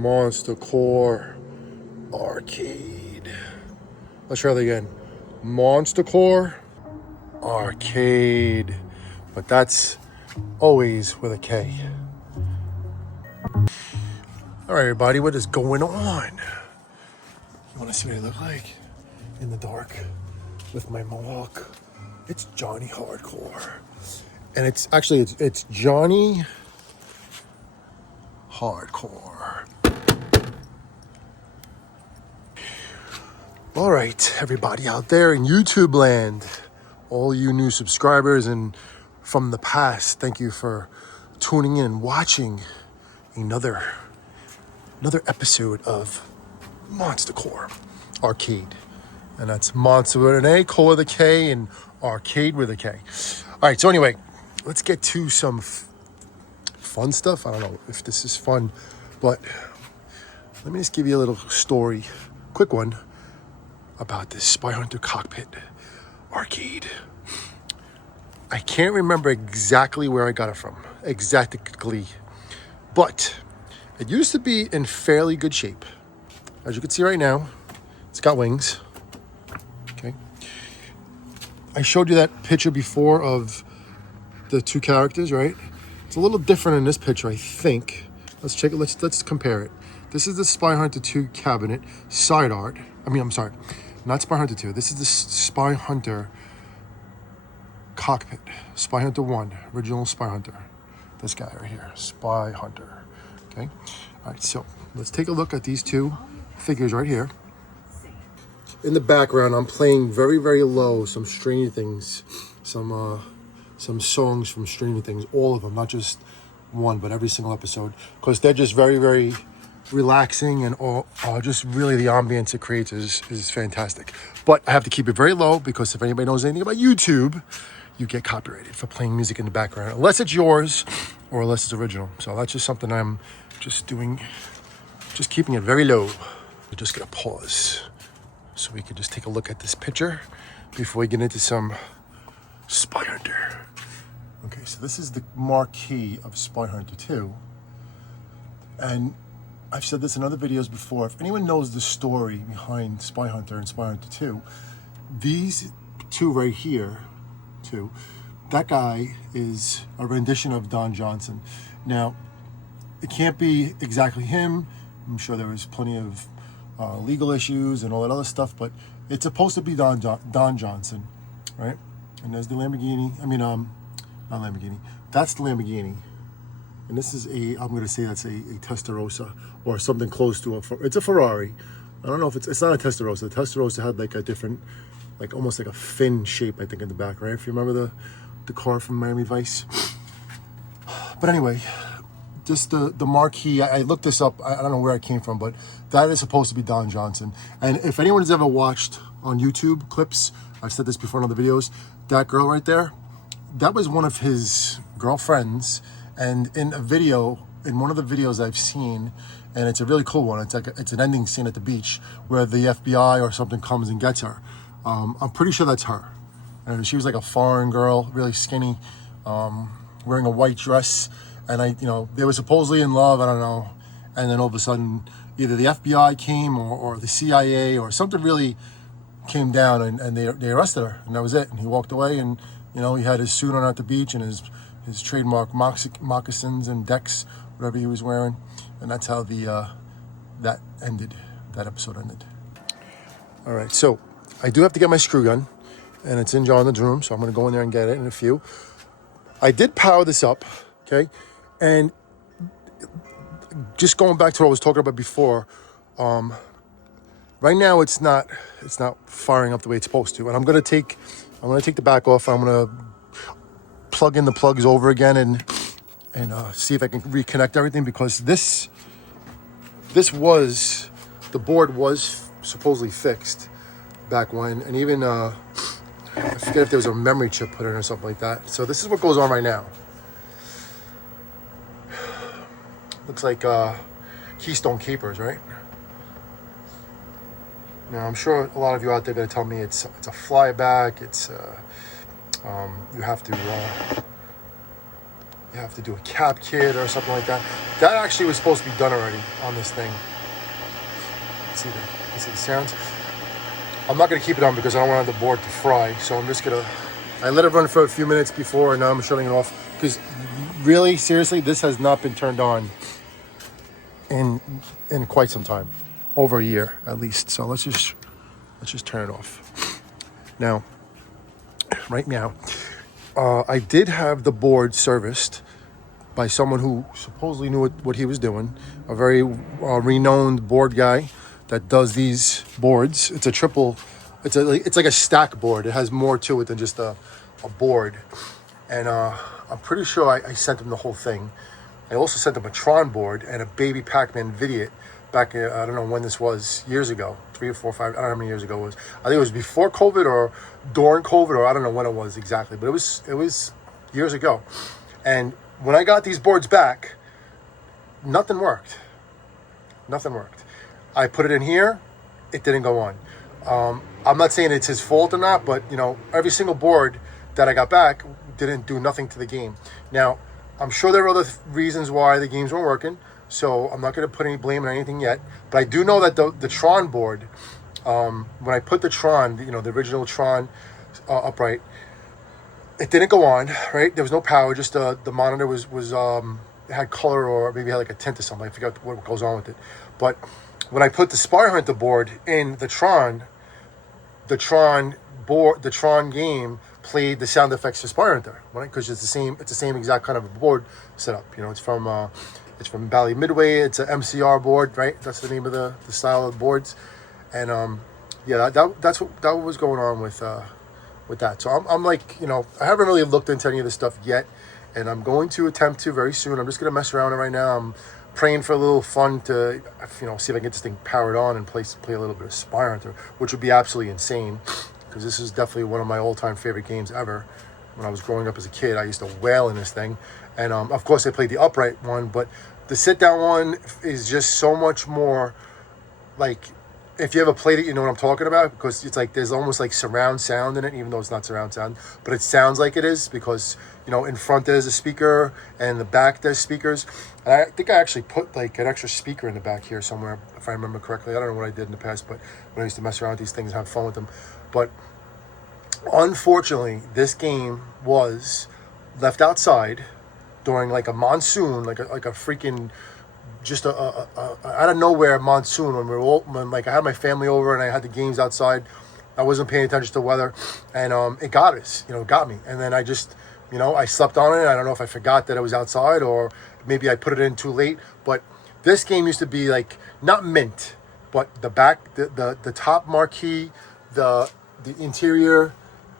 Monster Core Arcade. Let's try that again. Monster Core Arcade. But that's always with a K. All right, everybody, what is going on? You want to see what I look like in the dark with my mohawk? It's Johnny Hardcore. And it's actually, it's Johnny Hardcore. All right, everybody out there in YouTube land, all you new subscribers and from the past, thank you for tuning in and watching another episode of Monster Core Arcade. And that's Monster with an A, Core with a K, and Arcade with a K. All right, so anyway, let's get to some fun stuff. I don't know if this is fun, but let me just give you a little story, quick one, about this Spy Hunter Cockpit Arcade. I can't remember exactly where I got it from, exactly, but it used to be in fairly good shape. As you can see right now, it's got wings. Okay. I showed you that picture before of the two characters, right? It's a little different in this picture, I think. Let's check it. Let's compare it. This is the Spy Hunter 2 cabinet side art. I'm sorry, not Spy Hunter 2. This is the Spy Hunter Cockpit. Spy Hunter 1, original Spy Hunter. This guy right here, Spy Hunter. Okay. All right, so let's take a look at these two figures right here. In the background, I'm playing very, very low some Stranger Things, some songs from Stranger Things, all of them, not just one, but every single episode, because they're just very, very relaxing and all, just really the ambience it creates is fantastic. But I have to keep it very low because if anybody knows anything about YouTube, you get copyrighted for playing music in the background, unless it's yours or unless it's original. So that's just something I'm just doing, just keeping it very low. We're just gonna pause so we can just take a look at this picture before we get into some Spy Hunter. Okay, so this is the marquee of Spy Hunter 2. And I've said this in other videos before. If anyone knows the story behind Spy Hunter and Spy Hunter 2, these two right here, that guy is a rendition of Don Johnson. Now, it can't be exactly him. I'm sure there was plenty of legal issues and all that other stuff, but it's supposed to be Don Johnson, right? And there's the Lamborghini. Not Lamborghini. That's the Lamborghini. And this is I'm going to say that's a Testarossa or something close to it's a Ferrari. I don't know if it's not a Testarossa. The Testarossa had like a different, like almost like a fin shape, I think, in the back, right? If you remember the car from Miami Vice. But anyway, just the marquee, I looked this up. I don't know where it came from, but that is supposed to be Don Johnson. And if anyone has ever watched on YouTube clips, I've said this before in other videos, that girl right there, that was one of his girlfriends. And in one of the videos I've seen, and it's a really cool one, it's an ending scene at the beach where the FBI or something comes and gets her. I'm pretty sure that's her. And she was like a foreign girl, really skinny, wearing a white dress. And they were supposedly in love, I don't know. And then all of a sudden, either the FBI came or the CIA or something really came down and they arrested her. And that was it. And he walked away and, he had his suit on at the beach and his trademark moccasins and decks, whatever he was wearing. And that's how that episode ended. All right, so I do have to get my screw gun, and it's in Jonathan's room, so I'm going to go in there and get it in a few. I did power this up, okay? And just going back to what I was talking about before, right now it's not firing up the way it's supposed to. And I'm going to take the back off. I'm going to plug in the plugs over again and see if I can reconnect everything, because the board was supposedly fixed back when, and even I forget if there was a memory chip put in or something like that. So this is what goes on right now. Looks like Keystone Keepers, right? Now I'm sure a lot of you out there are going to tell me it's a flyback. It's you have to you have to do a cap kit or something like that. That actually was supposed to be done already on this thing. You see the sounds? I'm not going to keep it on because I don't want the board to fry. So I'm just going to, I let it run for a few minutes before, and now I'm shutting it off. Because really, seriously, this has not been turned on in quite some time. Over a year, at least. So let's just turn it off. Now, right now, I did have the board serviced by someone who supposedly knew what he was doing. A very renowned board guy that does these boards. It's a triple, it's like a stack board. It has more to it than just a board. And I'm pretty sure I sent him the whole thing. I also sent him a Tron board and a baby Pac-Man Vidiot back in, I don't know when this was, years ago, 3 or 4 or 5, I don't know how many years ago it was. I think it was before COVID or during COVID, or I don't know when it was exactly, but it was years ago. And when I got these boards back, nothing worked. Nothing worked. I put it in here, it didn't go on. I'm not saying it's his fault or not, but you know, every single board that I got back didn't do nothing to the game. Now, I'm sure there are other reasons why the games weren't working, so I'm not going to put any blame on anything yet. But I do know that the Tron board, when I put the Tron, you know, the original Tron upright, it didn't go on, right? There was no power, just the monitor was it had color, or maybe had like a tint or something. I forgot what goes on with it. But when I put the Spy Hunter board in the Tron board, the Tron game played the sound effects for Spy Hunter, right? Because it's the same exact kind of a board setup. You know, it's from Bally Midway. It's an MCR board, right? That's the name of the style of boards. And yeah, that was going on with that. So I'm like, you know, I haven't really looked into any of this stuff yet, and I'm going to attempt to very soon. I'm just gonna mess around right now. I'm praying for a little fun to, you know, see if I can get this thing powered on and play a little bit of Spy Hunter, which would be absolutely insane, because this is definitely one of my all-time favorite games ever. When I was growing up as a kid, I used to wail in this thing. And of course, I played the upright one, but the sit-down one is just so much more like, if you ever played it, you know what I'm talking about, because it's like there's almost like surround sound in it, even though it's not surround sound, but it sounds like it is, because, you know, in front there's a speaker and in the back there's speakers. And I think I actually put like an extra speaker in the back here somewhere, if I remember correctly. I don't know what I did in the past, but when I used to mess around with these things and have fun with them. But unfortunately, this game was left outside during like a monsoon, like a freaking, just a out of nowhere monsoon, when like I had my family over and I had the games outside. I wasn't paying attention to weather, and it got us, you know, got me. And then I just, you know, I slept on it. I don't know if I forgot that it was outside, or maybe I put it in too late. But this game used to be like, not mint, but the back, the top marquee, the interior,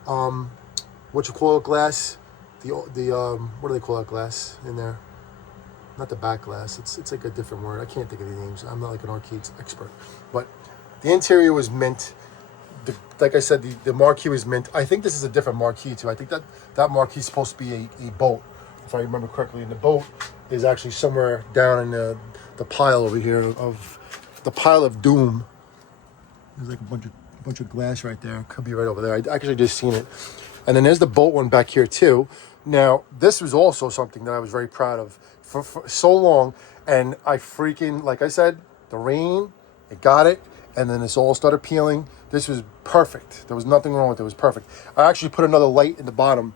what you call it, glass, the what do they call that glass in there? Not the back glass. It's like a different word. I can't think of the names. I'm not like an arcades expert. But the interior was mint. Like I said, the marquee was mint. I think this is a different marquee too. I think that marquee is supposed to be a boat, if I remember correctly. And the boat is actually somewhere down in the pile over here of the pile of doom. There's like a bunch of glass right there. Could be right over there. I actually just seen it. And then there's the boat one back here too. Now, this was also something that I was very proud of for so long. And I freaking, like I said, the rain, it got it. And then this all started peeling. This was perfect. There was nothing wrong with it. It was perfect. I actually put another light in the bottom.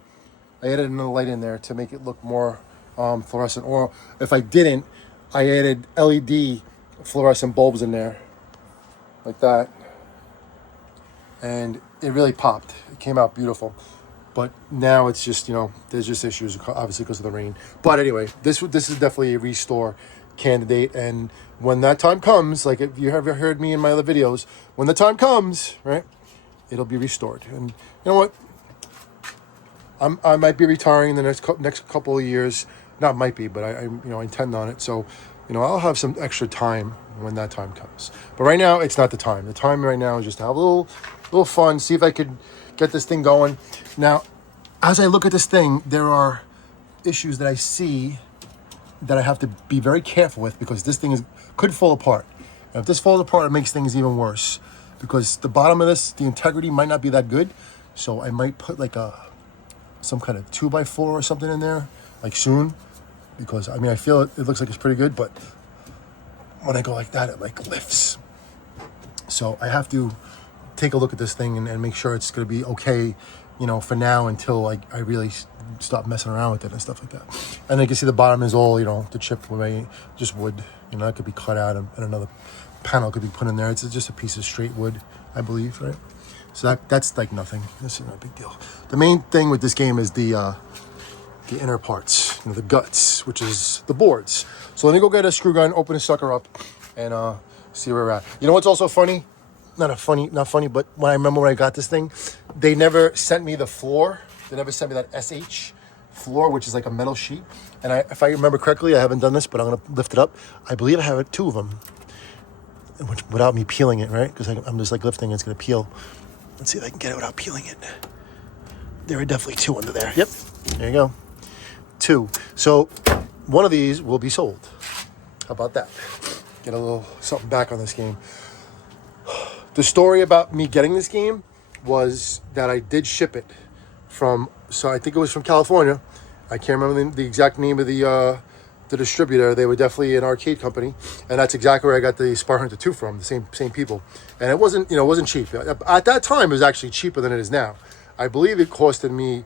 I added another light in there to make it look more fluorescent. Or if I didn't, I added LED fluorescent bulbs in there. Like that. And it really popped. It came out beautiful. But now it's just, you know, there's just issues, obviously, because of the rain. But anyway, this is definitely a restore candidate. And when that time comes, like if you have heard me in my other videos, when the time comes, right, it'll be restored. And you know what? I might be retiring in the next couple of years. Not might be, but I intend on it. So, you know, I'll have some extra time when that time comes. But right now, it's not the time. The time right now is just to have a little fun, see if I could get this thing going. Now, as I look at this thing, there are issues that I see that I have to be very careful with, because this thing could fall apart. And if this falls apart, it makes things even worse, because the bottom of this, the integrity might not be that good. So I might put like some kind of 2x4 or something in there, like soon, because I mean I feel it looks like it's pretty good, but when I go like that, it like lifts. So I have to take a look at this thing and make sure it's going to be okay, you know, for now until I really stop messing around with it and stuff like that. And you can see the bottom is all, you know, the chip away, just wood. You know, that could be cut out and another panel could be put in there. It's just a piece of straight wood, I believe, right? So that's like nothing. This is not a big deal. The main thing with this game is the inner parts, you know, the guts, which is the boards. So let me go get a screw gun, open this sucker up, and see where we're at. You know what's also funny? Not funny, but when I remember when I got this thing, they never sent me the floor. They never sent me that SH floor, which is like a metal sheet. And if I remember correctly, I haven't done this, but I'm gonna lift it up. I believe I have 2 of them, without me peeling it, right? Because I'm just like lifting, it's gonna peel. Let's see if I can get it without peeling it. There are definitely 2 under there. Yep, there you go. 2. So one of these will be sold. How about that? Get a little something back on this game. The story about me getting this game was that I did ship it from, so I think it was from California. I can't remember the exact name of the distributor. They were definitely an arcade company, and that's exactly where I got the Spy Hunter 2 from. The same people, and it wasn't cheap at that time. It was actually cheaper than it is now. I believe it costed me,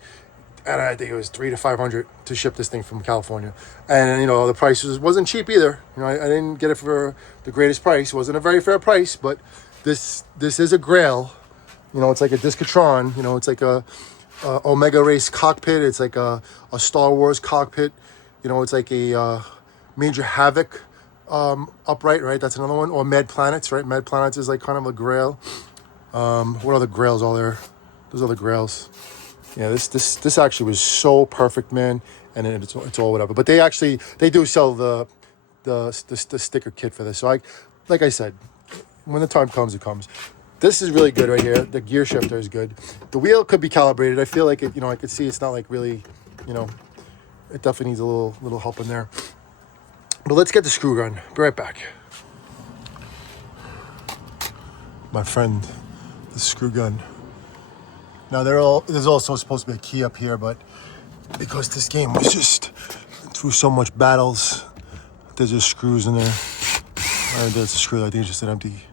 and I think it was $300 to $500 to ship this thing from California. And you know the price wasn't cheap either. You know I didn't get it for the greatest price. It wasn't a very fair price, but this is a grail. You know, it's like a Discatron. You know, it's like a Omega Race Cockpit. It's like a Star Wars Cockpit. You know, it's like a Major Havoc upright, right? That's another one. Or Mad Planets, right? Mad Planets is like kind of a grail. What other grails are there? Those other grails. Yeah, this actually was so perfect, man. And it's all whatever. But they do sell the sticker kit for this. So like I said, when the time comes, it comes. This is really good right here. The gear shifter is good. The wheel could be calibrated. I feel like it, you know, I could see it's not like really, you know, it definitely needs a little help in there. But let's get the screw gun. Be right back. My friend, the screw gun. Now there's also supposed to be a key up here, but because this game was just through so much battles, there's just screws in there. There's a screw. I think it's just an empty.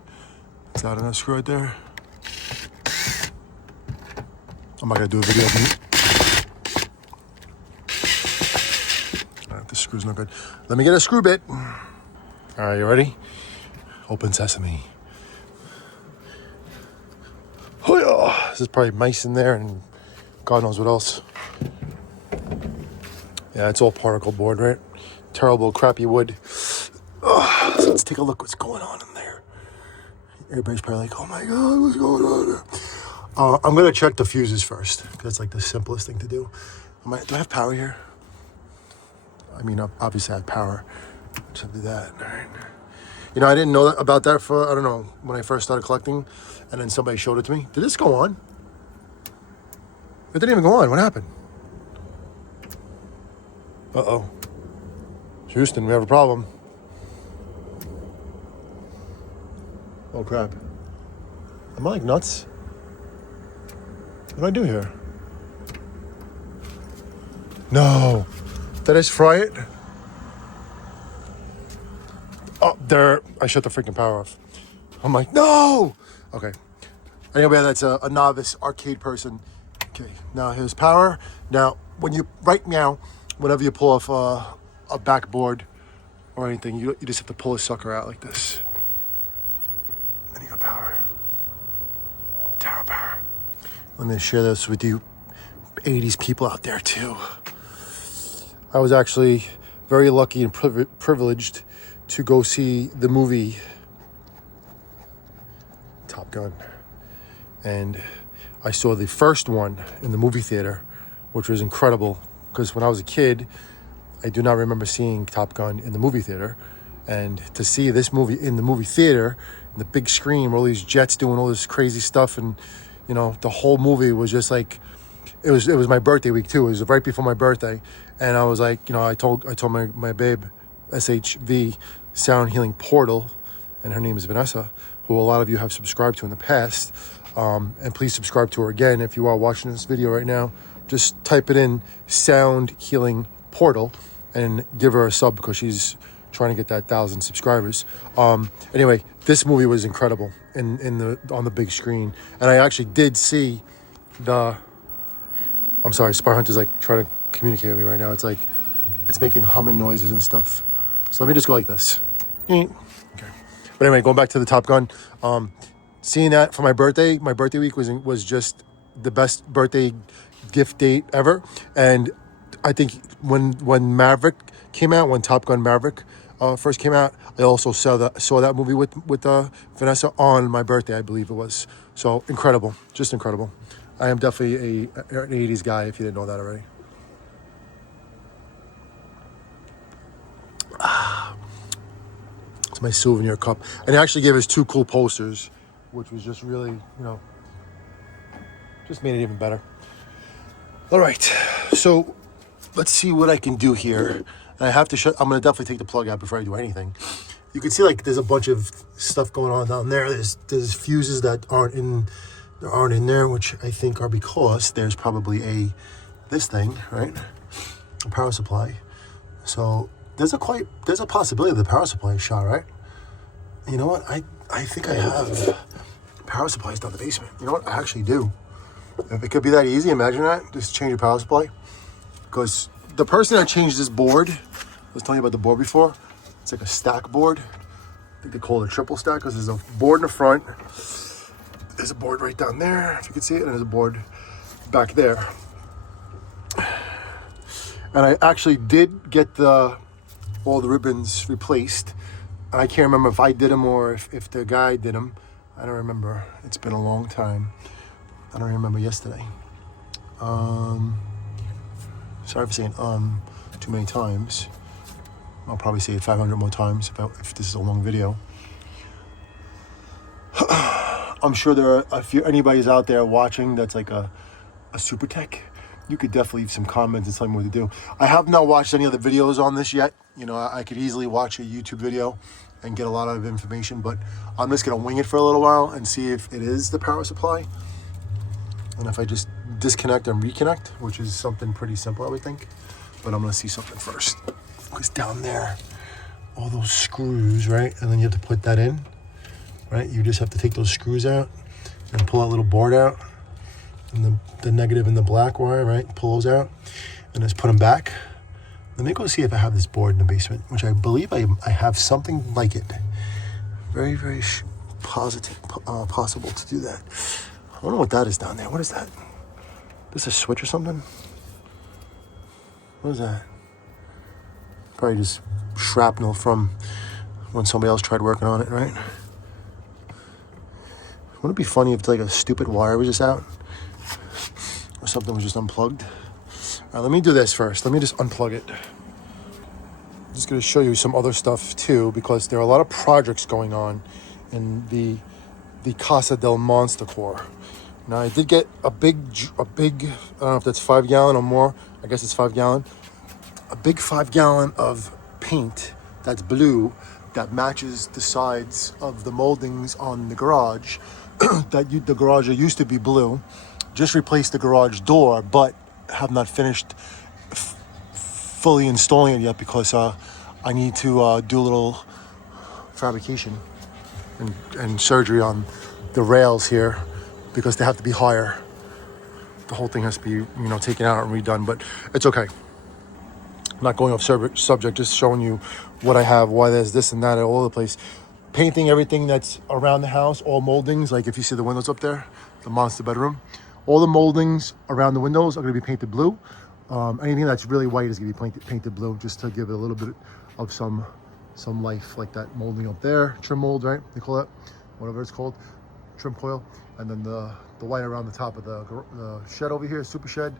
Is that enough screw right there? I'm not gonna do a video of me. All right, this screw's not good. Let me get a screw bit. All right, you ready? Open sesame. Oh yeah, there's probably mice in there and God knows what else. Yeah, it's all particle board, right? Terrible, crappy wood. So let's take a look what's going on in there. Everybody's probably like, oh my God, what's going on there? I'm going to check the fuses first, because that's like the simplest thing to do. Do I have power here? I mean, obviously I have power. So do that. All right. You know, I didn't know about that for, I don't know, when I first started collecting, and then somebody showed it to me. Did this go on? It didn't even go on. What happened? Uh-oh. Houston, we have a problem. Oh, crap. Am I like nuts? What do I do here? No. Did I just fry it? Oh, there. I shut the freaking power off. I'm like, no! Okay. Anyway, that's a novice arcade person. Okay, now here's power. Now, right now, whenever you pull off a backboard or anything, you just have to pull a sucker out like this. Then you got power. Tower power. Let me share this with you 80s people out there too. I was actually very lucky and privileged to go see the movie Top Gun. And I saw the first one in the movie theater, which was incredible because when I was a kid, I do not remember seeing Top Gun in the movie theater. And to see this movie in the movie theater, the big screen, all these jets doing all this crazy stuff, and you know, the whole movie was just like, it was my birthday week too. It was right before my birthday, and I was like, you know, I told my babe, SHV, Sound Healing Portal, and her name is Vanessa, who a lot of you have subscribed to in the past, and please subscribe to her again if you are watching this video right now. Just type it in, Sound Healing Portal, and give her a sub because she's trying to get that 1,000 subscribers. Anyway, this movie was incredible on the big screen, and I actually did see the. I'm sorry, Spy Hunter's like trying to communicate with me right now. It's like it's making humming noises and stuff. So let me just go like this. Okay. But anyway, going back to the Top Gun, seeing that for my birthday week was just the best birthday gift date ever. And I think when Maverick came out, when Top Gun Maverick first came out, I also saw that movie with Vanessa on my birthday, I believe it was. So incredible, just incredible. I am definitely an 80s guy, if you didn't know that already. It's my souvenir cup. And they actually gave us 2 cool posters, which was just really, just made it even better. All right, so let's see what I can do here. And I have to I'm going to definitely take the plug out before I do anything. You can see like there's a bunch of stuff going on down there. There's fuses that aren't in there, which I think are because there's probably this thing, right? A power supply. So there's a possibility of the power supply is shot, right? You know what? I think I have power supplies down the basement. You know what? I actually do. If it could be that easy, imagine that. Just change your power supply. Because the person that changed this board, I was telling you about the board before. It's like a stack board. I think they call it a triple stack because there's a board in the front. There's a board right down there, if you can see it, and there's a board back there. And I actually did get all the ribbons replaced. And I can't remember if I did them or if the guy did them. I don't remember. It's been a long time. I don't remember yesterday. Sorry for saying too many times. I'll probably say it 500 more times if this is a long video. I'm sure there are, if anybody's out there watching that's like a super tech, you could definitely leave some comments and tell me what to do. I have not watched any other videos on this yet. I could easily watch a YouTube video and get a lot of information, but I'm just gonna wing it for a little while and see if it is the power supply. And if I just disconnect and reconnect, which is something pretty simple, I would think. But I'm gonna see something first. Because down there, all those screws, right? And then you have to put that in, right? You just have to take those screws out and pull that little board out. And the negative and the black wire, right? Pull those out and just put them back. Let me go see if I have this board in the basement, which I believe I have something like it. Very, very possible to do that. I wonder what that is down there. What is that? This a switch or something? What is that? Probably just shrapnel from when somebody else tried working on it, right? Wouldn't it be funny if like a stupid wire was just out? Or something was just unplugged? All right, let me do this first. Let me just unplug it. I'm just going to show you some other stuff too, because there are a lot of projects going on in the Casa del Monster Core. Now I did get a big, I don't know if that's 5 gallon or more. I guess it's 5 gallon. A big 5 gallon of paint that's blue that matches the sides of the moldings on the garage. The garage used to be blue. Just replaced the garage door, but have not finished fully installing it yet because I need to do a little fabrication and surgery on the rails here because they have to be higher. The whole thing has to be, taken out and redone, but it's okay. I'm not going off subject, just showing you what I have, why there's this and that all over the place. Painting everything that's around the house, all moldings, like if you see the windows up there, the monster bedroom, all the moldings around the windows are going to be painted blue. Anything that's really white is going to be painted blue, just to give it a little bit of some life, like that molding up there, trim mold, right? They call it, whatever it's called, trim coil. And then the white around the top of the shed over here, super shed.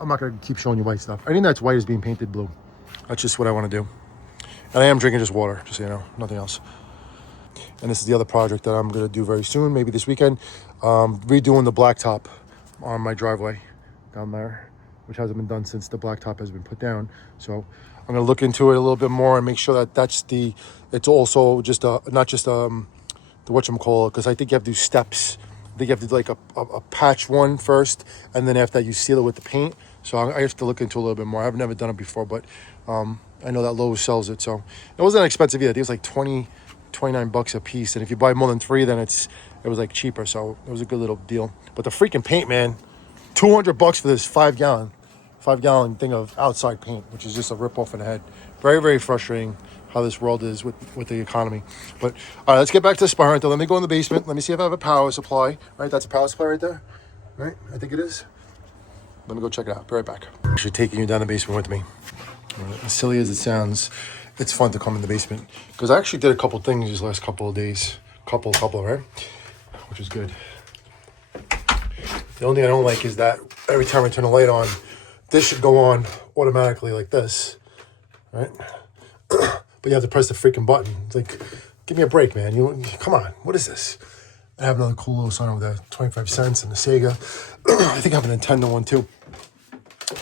I'm not going to keep showing you white stuff. Anything that's white is being painted blue. That's just what I want to do. And I am drinking just water, just so you know, nothing else. And this is the other project that I'm going to do very soon, maybe this weekend. Redoing the blacktop on my driveway down there, which hasn't been done since the blacktop has been put down. So I'm going to look into it a little bit more and make sure that it's also just not just the whatchamacallit, because I think you have to do steps. I think you have to do like a patch one first, and then after that you seal it with the paint. So I have to look into a little bit more. I've never done it before, but I know that Lowe's sells it. So it wasn't expensive either. I think it was like 29 bucks a piece. And if you buy more than 3, then it was like cheaper. So it was a good little deal. But the freaking paint, man, 200 bucks for this 5-gallon thing of outside paint, which is just a rip off in the head. Very, very frustrating how this world is with the economy. But all right, let's get back to the Spy Hunter. Let me go in the basement. Let me see if I have a power supply. Right, that's a power supply right there. Right, I think it is. Let me go check it out. Be right back. Actually taking you down the basement with me. As silly as it sounds, it's fun to come in the basement because I actually did a couple things these last couple of days. Couple, right? Which is good. The only thing I don't like is that every time I turn the light on, this should go on automatically like this, right? But you have to press the freaking button. It's like, give me a break, man. Come on. What is this? I have another cool little sign over there, 25 cents and the Sega. I think I have a Nintendo one too.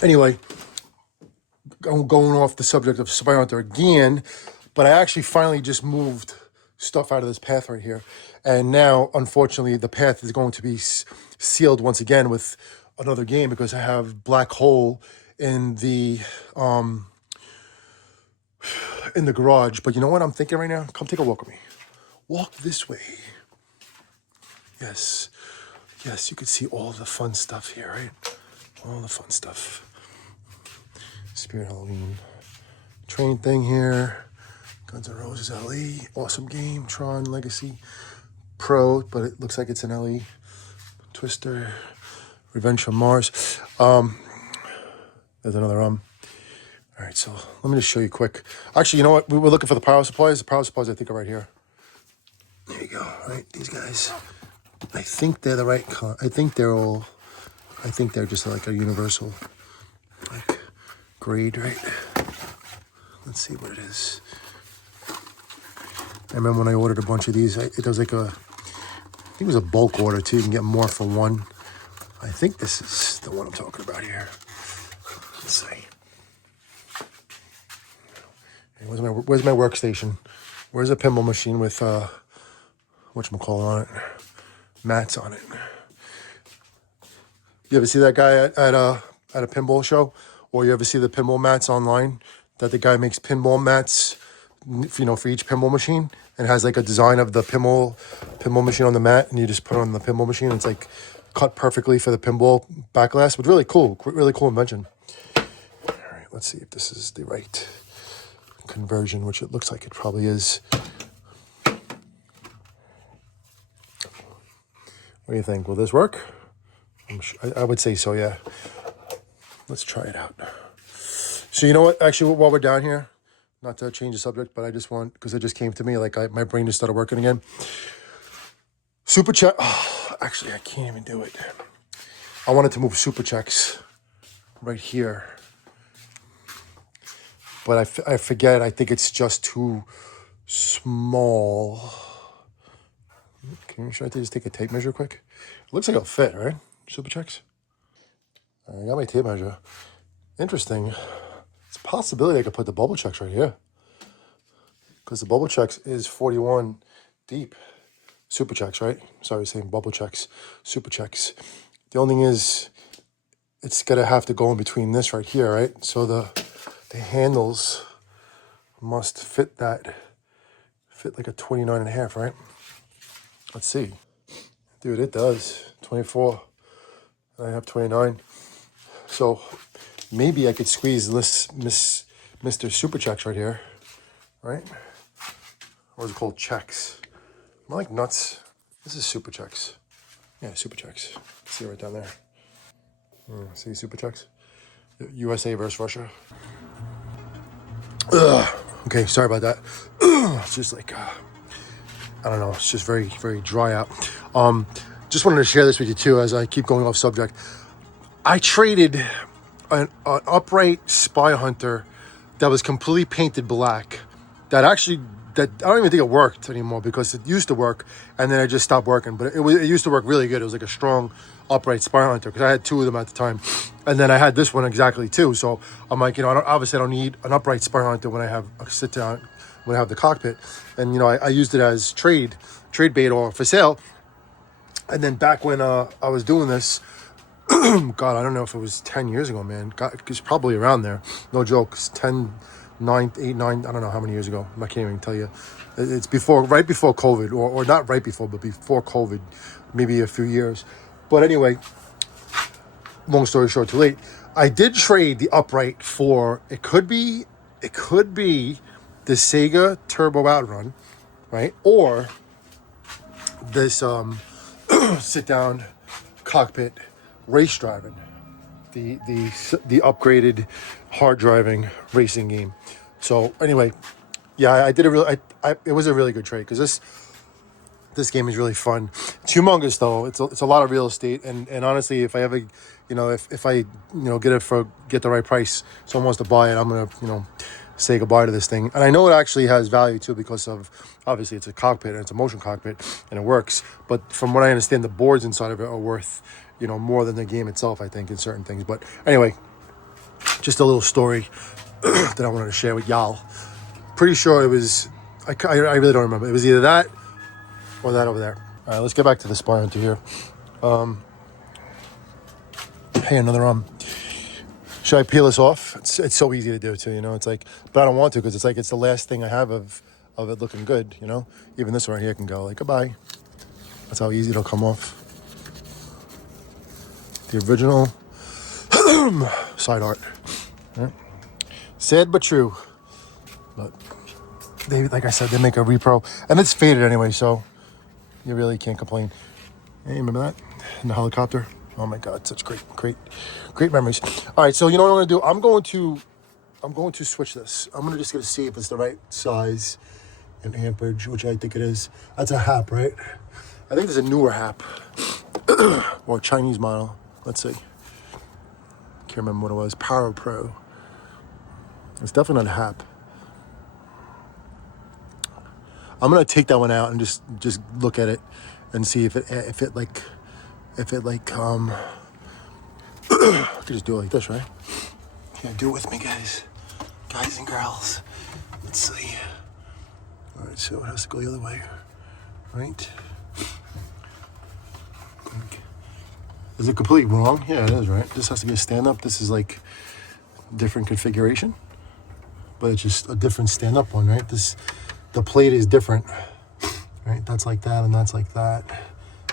Anyway, I'm going off the subject of Spy Hunter again, but I actually finally just moved stuff out of this path right here. And now, unfortunately, the path is going to be sealed once again with another game because I have Black Hole in the garage. But you know what I'm thinking right now? Come take a walk with me. Walk this way. Yes, you can see all the fun stuff here, right? All the fun stuff. Spirit Halloween. Train thing here. Guns N' Roses LE. Awesome game. Tron Legacy Pro, but it looks like it's an LE. Twister. Revenge from Mars. There's another All right, so let me just show you quick. Actually, you know what? We were looking for the power supplies. The power supplies, I think, are right here. There you go. Right, these guys. I think they're the right color. I think they're just like a universal, like, grade, right? Let's see what it is. I remember when I ordered a bunch of these, it was like I think it was a bulk order too. You can get more for one. I think this is the one I'm talking about here. Let's see. Where's my workstation? Where's a pinball machine with whatchamacallit on it? Mats on it. You ever see that guy at a pinball show? Or you ever see the pinball mats online? That the guy makes pinball mats, for each pinball machine, and has like a design of the pinball machine on the mat, and you just put it on the pinball machine. And it's like cut perfectly for the pinball backlash, but really cool invention. All right, let's see if this is the right conversion, which it looks like it probably is. What do you think? Will this work? I would say so, yeah. Let's try it out. So you know what? Actually, while we're down here, not to change the subject, but I just want, because it just came to me, like my brain just started working again. Super check. Oh, actually, I can't even do it. I wanted to move super checks right here. But I forget. I think it's just too small. Should I just take a tape measure quick? It looks like it'll fit, right? Super checks. I got my tape measure. Interesting. It's a possibility I could put the bubble checks right here. Because the bubble checks is 41 deep. Super checks, right? Sorry, saying bubble checks. Super checks. The only thing is, it's going to have to go in between this right here, right? So the handles must fit like a 29 and a half, right? Let's see. Dude, it does. 24. I have 29. So maybe I could squeeze this Mr. Super Checks right here, right? Or is it called checks? Am I like nuts? This is Super Checks. Yeah, Super Checks. See right down there. See Super Checks? USA versus Russia. Okay, sorry about that. It's just like, I don't know. It's just very, very dry out. Just wanted to share this with you too as I keep going off subject. I traded an upright Spy Hunter that was completely painted black. That I don't even think it worked anymore because it used to work and then it just stopped working. But it used to work really good. It was like a strong upright Spy Hunter because I had two of them at the time. And then I had this one exactly too. So I'm like, obviously I don't need an upright Spy Hunter when I have a sit down, when I have the Cockpit. And, I used it as trade bait or for sale. And then back when I was doing this, God, I don't know if it was 10 years ago, man. God, it's probably around there. No joke. It's 10, 9, 8, 9, I don't know how many years ago. I can't even tell you. It's right before COVID, or not right before, but before COVID, maybe a few years. But anyway, long story short, too late. I did trade the upright for, it could be the Sega Turbo Outrun, right? Or this sit down cockpit race driving, the upgraded hard driving racing game. So anyway, yeah, I did it was a really good trade, because this game is really fun. It's humongous though. It's a lot of real estate, and honestly, if I ever, if I get the right price, someone wants to buy it, I'm gonna say goodbye to this thing. And I know it actually has value too, because of, obviously it's a cockpit and it's a motion cockpit and it works. But from what I understand, the boards inside of it are worth more than the game itself, I think, in certain things. But anyway, just a little story that I wanted to share with y'all. Pretty sure it was, I really don't remember. It was either that or that over there. All right, let's get back to the Spy Hunter here. Hey, another should I peel this off? It's so easy to do too, it's like, but I don't want to, because it's the last thing I have of it looking good, Even this one right here can go like goodbye. That's how easy it'll come off. The original side art. Right. Sad but true. But they, like I said, they make a repro, and it's faded anyway, so you really can't complain. Hey, remember that? In the helicopter? Oh my God, such great memories. All right, so you know what I'm gonna do? I'm going to switch this. I'm just gonna see if it's the right size and amperage, which I think it is. That's a HAP, right? I think there's a newer HAP or a Chinese model. Let's see. Can't remember what it was. Power Pro. It's definitely not a HAP. I'm gonna take that one out and just look at it and see if it I could just do it like this, right? Yeah, do it with me, guys and girls. Let's see. All right, so it has to go the other way, right? Is it completely wrong? Yeah, it is, right? This has to be a stand-up. This is like different configuration, but it's just a different stand-up one, right? The plate is different, right? That's like that, and that's like that.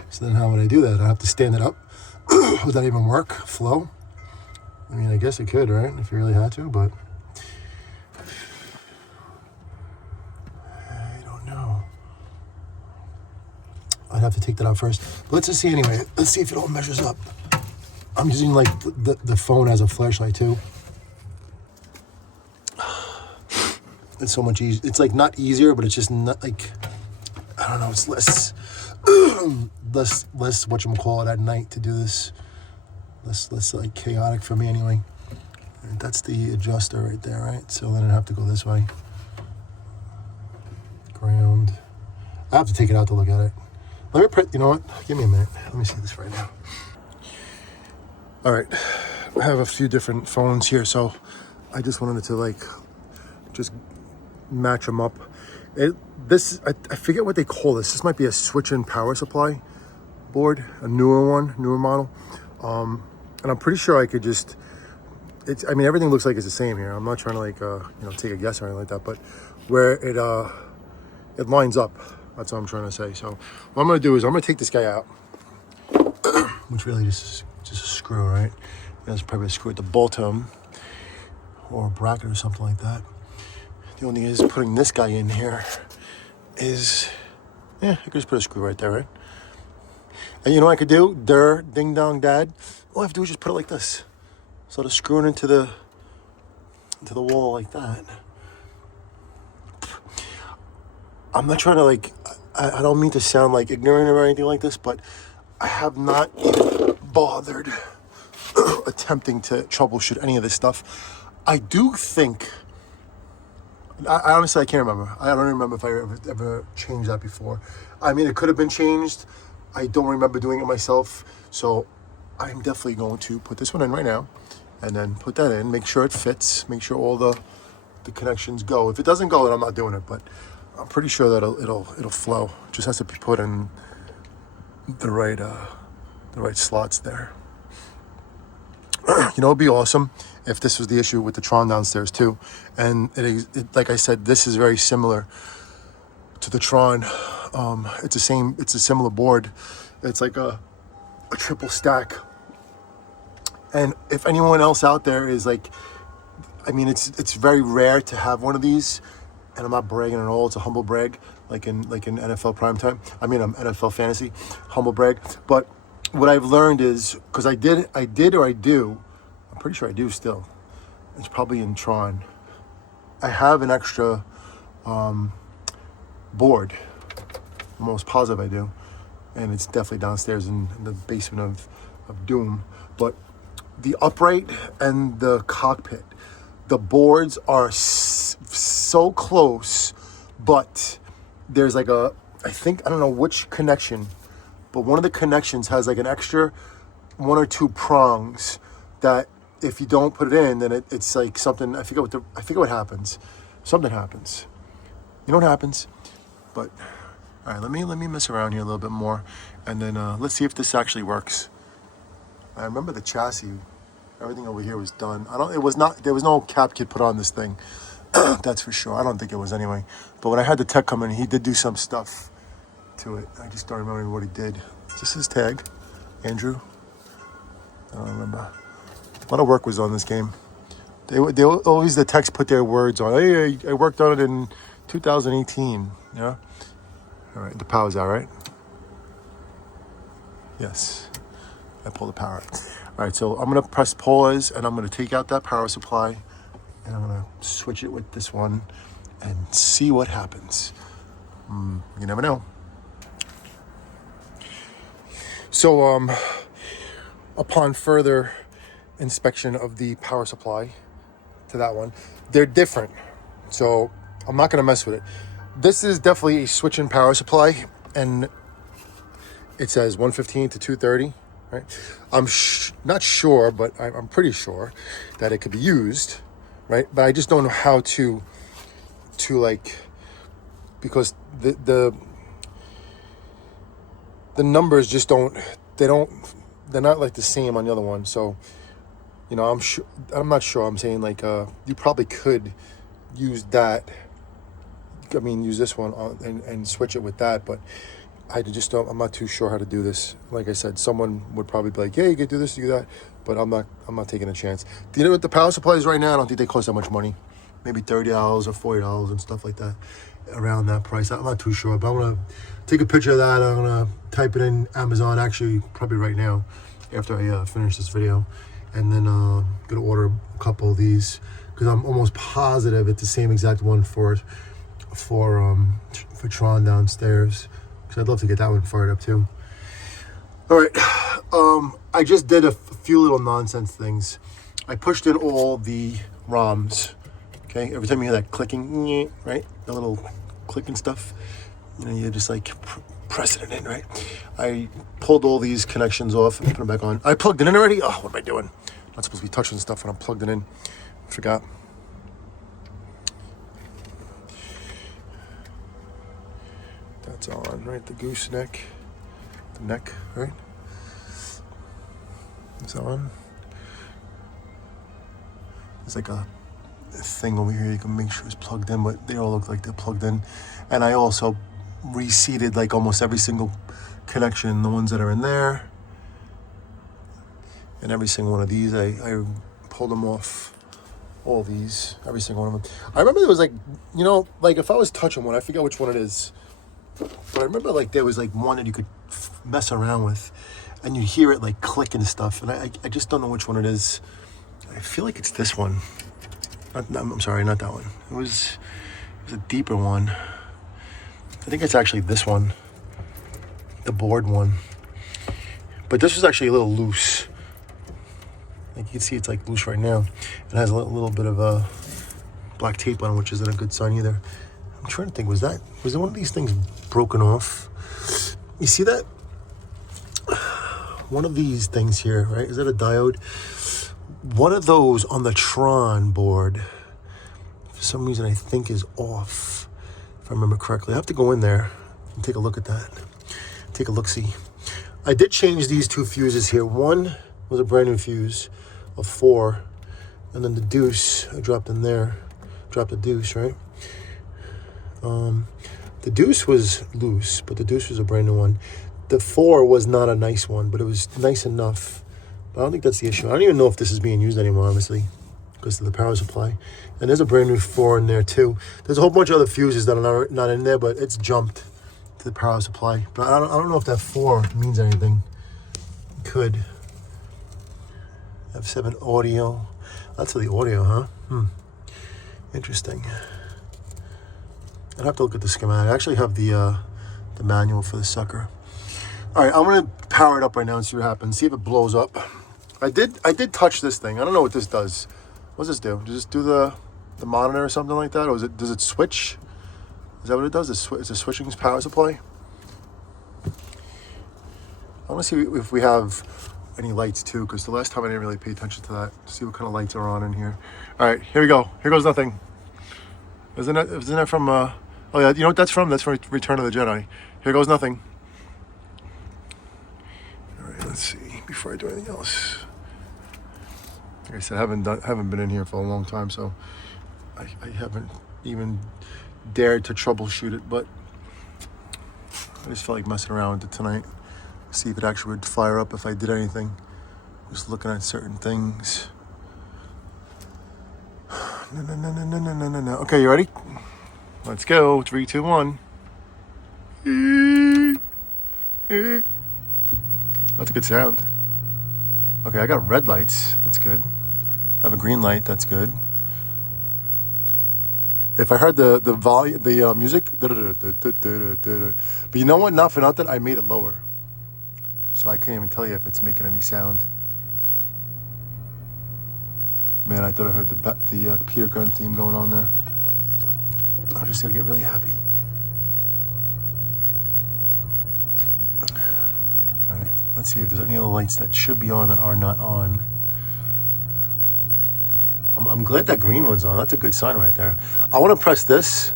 So then how would I do that? I have to stand it up. Would that even work? Flow? I mean, I guess it could, right? If you really had to, but I don't know. I'd have to take that out first. But let's just see anyway. Let's see if it all measures up. I'm using like the phone as a flashlight too. It's so much easier. It's like not easier, but it's just not like, I don't know, it's less whatchamacallit at night to do this. Less like chaotic for me anyway. And that's the adjuster right there, right? So then I'd have to go this way. Ground. I have to take it out to look at it. Let me print, you know what? Give me a minute. Let me see this right now. All right. I have a few different phones here, so I just wanted to just match them up. I forget what they call this. This might be a switch-in power supply board, a newer model. And I'm pretty sure I could just, everything looks like it's the same here. I'm not trying to take a guess or anything like that, but where it lines up, that's what I'm trying to say. So what I'm going to do is I'm going to take this guy out, which really just a screw, right? That's probably a screw at the bottom or a bracket or something like that. The only thing is putting this guy in here is, I could just put a screw right there, right? And you know what I could do? Ding dong dad. All I have to do is just put it like this. So to screw it into the wall like that. I'm not trying to I don't mean to sound like ignorant or anything like this, but I have not even bothered attempting to troubleshoot any of this stuff. I do think, I honestly, I can't remember. I don't remember if I ever changed that before. I mean, it could have been changed. I don't remember doing it myself. So I'm definitely going to put this one in right now and then put that in, make sure it fits, make sure all the connections go. If it doesn't go, then I'm not doing it, but I'm pretty sure that it'll flow. It just has to be put in the right slots there. You know, it'd be awesome if this was the issue with the Tron downstairs too. And like I said, this is very similar to the Tron. It's a similar board. It's like a triple stack. And if anyone else out there is like, I mean, it's very rare to have one of these, and I'm not bragging at all. It's a humble brag, like in NFL primetime. I mean, NFL fantasy, humble brag. But what I've learned is, because I do. I'm pretty sure I do still. It's probably in Tron. I have an extra board. I'm almost positive I do, and it's definitely downstairs in the basement of Doom. But the upright and the cockpit, the boards are so close, but there's like I don't know which connection, but one of the connections has like an extra 1 or 2 prongs that if you don't put it in, then it's like something, I forget what happens. Something happens. You know what happens? But all right, let me mess around here a little bit more, and then let's see if this actually works. I remember the chassis. Everything over here was done. There was no cap kit put on this thing. That's for sure. I don't think it was anyway. But when I had the tech come in, he did do some stuff to it. I just don't remember what he did. Is this his tag? Andrew? I don't remember. A lot of work was on this game. They always, the techs put their words on. Hey, I worked on it in 2018. Yeah? All right, the power's out, right? Yes. I pulled the power. All right, so I'm going to press pause, and I'm going to take out that power supply, and I'm going to switch it with this one and see what happens. You never know. So upon further inspection of the power supply to that one, they're different. So I'm not going to mess with it. This is definitely a switch-in power supply, and it says 115 to 230. Right? I'm not sure, but I'm pretty sure that it could be used, right? But I just don't know how to like, because the numbers just they're not like the same on the other one. So, you know, I'm not sure. I'm saying like you probably could use that. I mean, use this one and switch it with that, but I just don't. I'm not too sure how to do this. Like I said, someone would probably be like, "Yeah, you could do this, do that," but I'm not taking a chance. You know, with the power supplies right now, I don't think they cost that much money. Maybe $30 or $40 and stuff like that, around that price. I'm not too sure, but I'm gonna take a picture of that. I'm gonna type it in Amazon, actually, probably right now, after I finish this video, and then gonna order a couple of these because I'm almost positive it's the same exact one for Tron downstairs. Because I'd love to get that one fired up too. All right, I just did a few little nonsense things. I pushed in all the ROMs. Okay, every time you hear that clicking, right, the little clicking stuff, you know, you're just like pressing it in, right? I pulled all these connections off and put them back on. I plugged it in already. Oh, what am I doing? Not supposed to be touching stuff when I'm plugged it in. Forgot. That's on, right? The gooseneck, the neck, right? It's on. There's like a thing over here you can make sure it's plugged in, but they all look like they're plugged in. And I also reseated like almost every single connection, the ones that are in there. And every single one of these, I pulled them off. All these, every single one of them. I remember there was like, you know, like if I was touching one, I forget which one it is. But I remember like there was like one that you could mess around with and you'd hear it like click and stuff. And I just don't know which one it is. I feel like it's this one. I'm sorry, not that one. It was a deeper one. I think it's actually this one. The board one. But this was actually a little loose. Like you can see it's like loose right now. It has a little bit of a black tape on it, which isn't a good sign either. I'm trying to think, was there one of these things broken off? You see that? One of these things here, right? Is that a diode? One of those on the Tron board, for some reason I think is off, if I remember correctly. I have to go in there and take a look at that. Take a look-see. I did change these 2 fuses here. One was a brand new fuse. a 4. And then the deuce, I dropped in there. Dropped the deuce, right? The deuce was loose, but the deuce was a brand new one. The 4 was not a nice one, but it was nice enough. But I don't think that's the issue. I don't even know if this is being used anymore, honestly, because of the power supply. And there's a brand new 4 in there too. There's a whole bunch of other fuses that are not in there, but it's jumped to the power supply. But I don't know if that 4 means anything. It could. F7 audio. That's for the audio, huh? Interesting. I'd have to look at the schematic. I actually have the manual for the sucker. All right, I'm gonna power it up right now and see what happens. See if it blows up. I did touch this thing. I don't know what this does. What does this do? Does this do the monitor or something like that, or does it switch? Is that what it does? It's a switching power supply. I want to see if we have any lights too, because the last time I didn't really pay attention to that. See what kind of lights are on in here. All right, here we go. Here goes nothing. Isn't that from? Oh yeah, you know what that's from? That's from Return of the Jedi. Here goes nothing. All right, let's see. Before I do anything else, like I said, I haven't been in here for a long time, so I haven't even dared to troubleshoot it. But I just felt like messing around with it tonight. See if it actually would fire up if I did anything. Just looking at certain things. No. Okay, you ready? Let's go. 3, 2, 1. That's a good sound. Okay, I got red lights. That's good. I have a green light. That's good. If I heard the volume, the music, but you know what? Not for nothing, I made it lower, so I can't even tell you if it's making any sound. Man, I thought I heard the Peter Gunn theme going on there. I'm just gonna get really happy. All right, let's see if there's any other lights that should be on that are not on. I'm glad that green one's on. That's a good sign right there. I want to press this.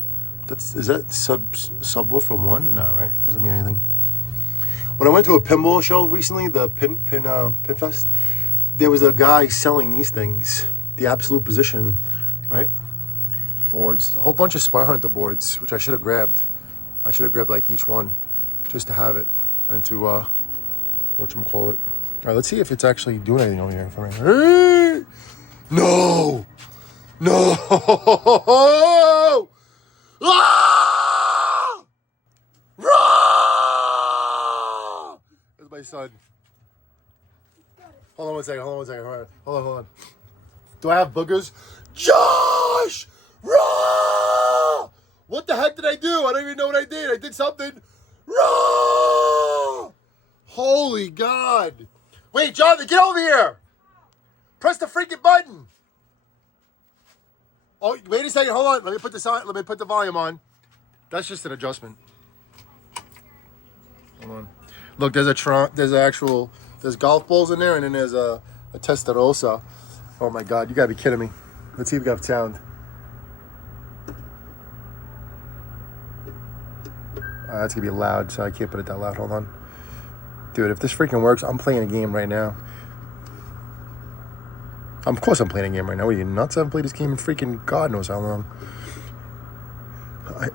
Is that subwoofer 1? No, right? Doesn't mean anything. When I went to a pinball show recently, the Pinfest, there was a guy selling these things, the absolute position, right? Boards, a whole bunch of Spy Hunter boards, which I should have grabbed. I should have grabbed like each one, just to have it and to whatchamacallit. All right, let's see if it's actually doing anything over here for me. Hey! No! Ah! Rah! That's my son. Hold on one second. Hold on. Do I have boogers? Josh! Rah! What the heck did I do? I don't even know what I did. I did something. Rah! Holy God. Wait, Jonathan, get over here. Press the freaking button. Oh, wait a second. Hold on. Let me put this on. Let me put the volume on. That's just an adjustment. Hold on. Look, there's golf balls in there, and then there's a Testarossa. Oh my God, you gotta be kidding me. Let's see if we got sound. That's gonna be loud, so I can't put it that loud. Hold on. Dude, if this freaking works, I'm playing a game right now. Of course I'm playing a game right now. What are you, nuts? I haven't played this game in freaking God knows how long.